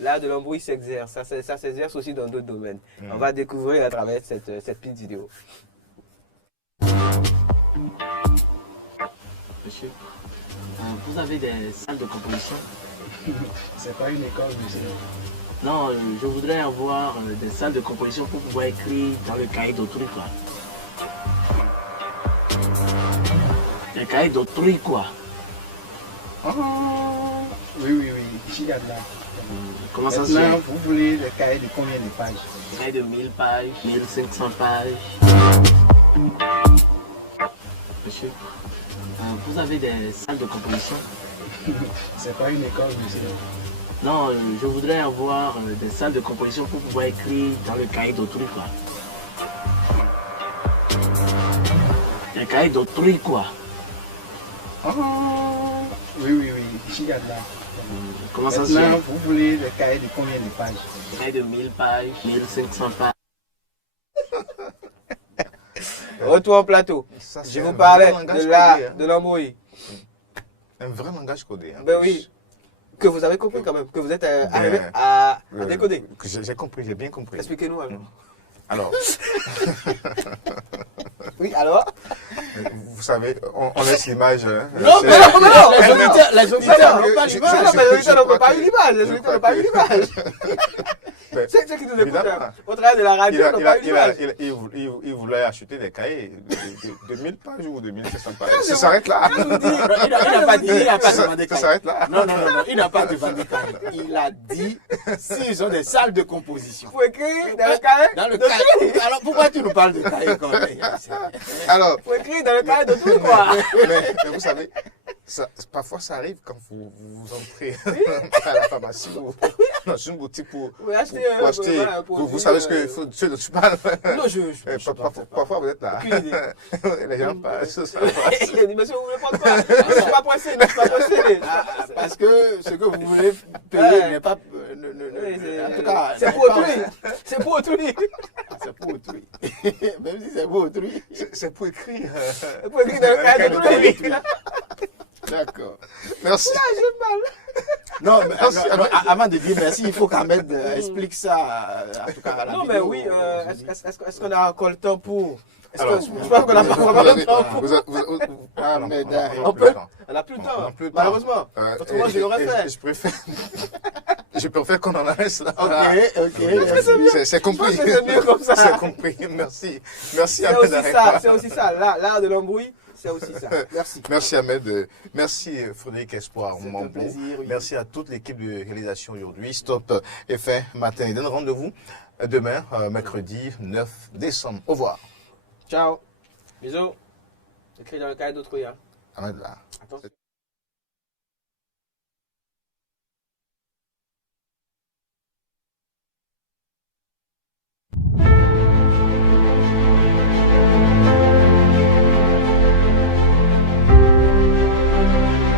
l'art de l'embrouille s'exerce. Ça s'exerce aussi dans d'autres domaines. On va découvrir à travers cette petite vidéo. Monsieur, vous avez des salles de composition? C'est pas une école, monsieur. Non, je voudrais avoir des salles de composition pour pouvoir écrire dans le cahier d'autrui, quoi. Le cahier d'autrui, quoi. Oui, ici, il y a de là. Comment ça se Maintenant, fait? vous voulez le cahier de combien de pages? Un cahier de 1000 pages, 1500 pages. Monsieur, vous avez des salles de composition? C'est pas une école, monsieur. Non, je voudrais avoir des salles de composition pour pouvoir écrire dans le cahier d'autrui, quoi. Le cahier d'autrui, quoi. Oui, ici, il y a de là. Comment ça se Maintenant, fait? vous voulez le cahier de combien de pages? Un cahier de 1000 pages, 1500 pages. Retour au plateau. Ça, c'est Je un vous parlais vrai langage de l'art codé, hein. de l'embrouille. Un vrai langage codé. Ben oui. Que vous avez compris quand même. Que vous êtes arrivé Ben, à décoder. J'ai compris, j'ai bien compris. Expliquez-nous alors. Alors, Oui, alors? vous savez, on laisse l'image. Hein. Non, C'est- mais non, Les auditeurs n'ont pas je- l'image. Non, mais les auditeurs n'ont pas eu l'image. Les auditeurs n'ont pas eu l'image. Mais- C'est ceux qui nous écoutent Évidemment. au travers de la radio n'ont pas eu l'image. il voulait acheter des cahiers de 1000 pages ou de 1500 pages. Ça s'arrête là. Il n'a pas dit, il n'a pas demandé Ça cahier. s'arrête là. Non, il n'a pas demandé cahier. Il a dit s'ils ont des salles de composition. Pour écrire dans le cahier. Dans le cahier. Alors pourquoi tu nous parles de cahier quand même? Alors, Pour écrire dans le cahier de tout, quoi. mais vous savez, parfois ça arrive quand vous entrez à la pharmacie ou dans une boutique pour acheter, acheter. voilà, Vous savez ce que ce dont tu parles. Non, Parfois vous êtes là. Aucune idée. Les gens passent. Il a dit, monsieur, vous ne voulez prendre quoi? Je ne suis pas pressé, je ne suis pas pressé. Parce que ce que vous voulez payer n'est pas. En tout cas, c'est pour autrui. C'est pour autrui. C'est pour autrui. Même si c'est pour autrui. C'est pour écrire. C'est pour écrire dans le cahier de d'autrui. D'accord. Merci. Non, mais avant de dire merci, il faut qu'Ahmed explique ça. En tout cas, à la Non, vidéo. mais oui, est-ce qu'on a encore le temps pour. Alors, Je pense qu'on n'a pas vraiment le temps pour. Ahmed, On peut. On n'a plus le On n'a temps, plus le temps. malheureusement. Autrement, je l'aurais fait. Je préfère qu'on en reste là. ok. C'est compris. Je pense que c'est mieux comme ça. C'est compris. Merci. Merci C'est Ahmed. aussi ça, c'est aussi ça. L'art de l'embrouille, c'est aussi ça. Merci. Merci Ahmed. Merci Frédéric Espoir. C'est un Mambo. plaisir, oui. Merci à toute l'équipe de réalisation aujourd'hui. Stop et fin matin. Et donne rendez-vous demain, mercredi 9 décembre. Au revoir. Ciao. Bisous. Écris dans le cahier d'autrui. Hein. Ahmed là. Attention.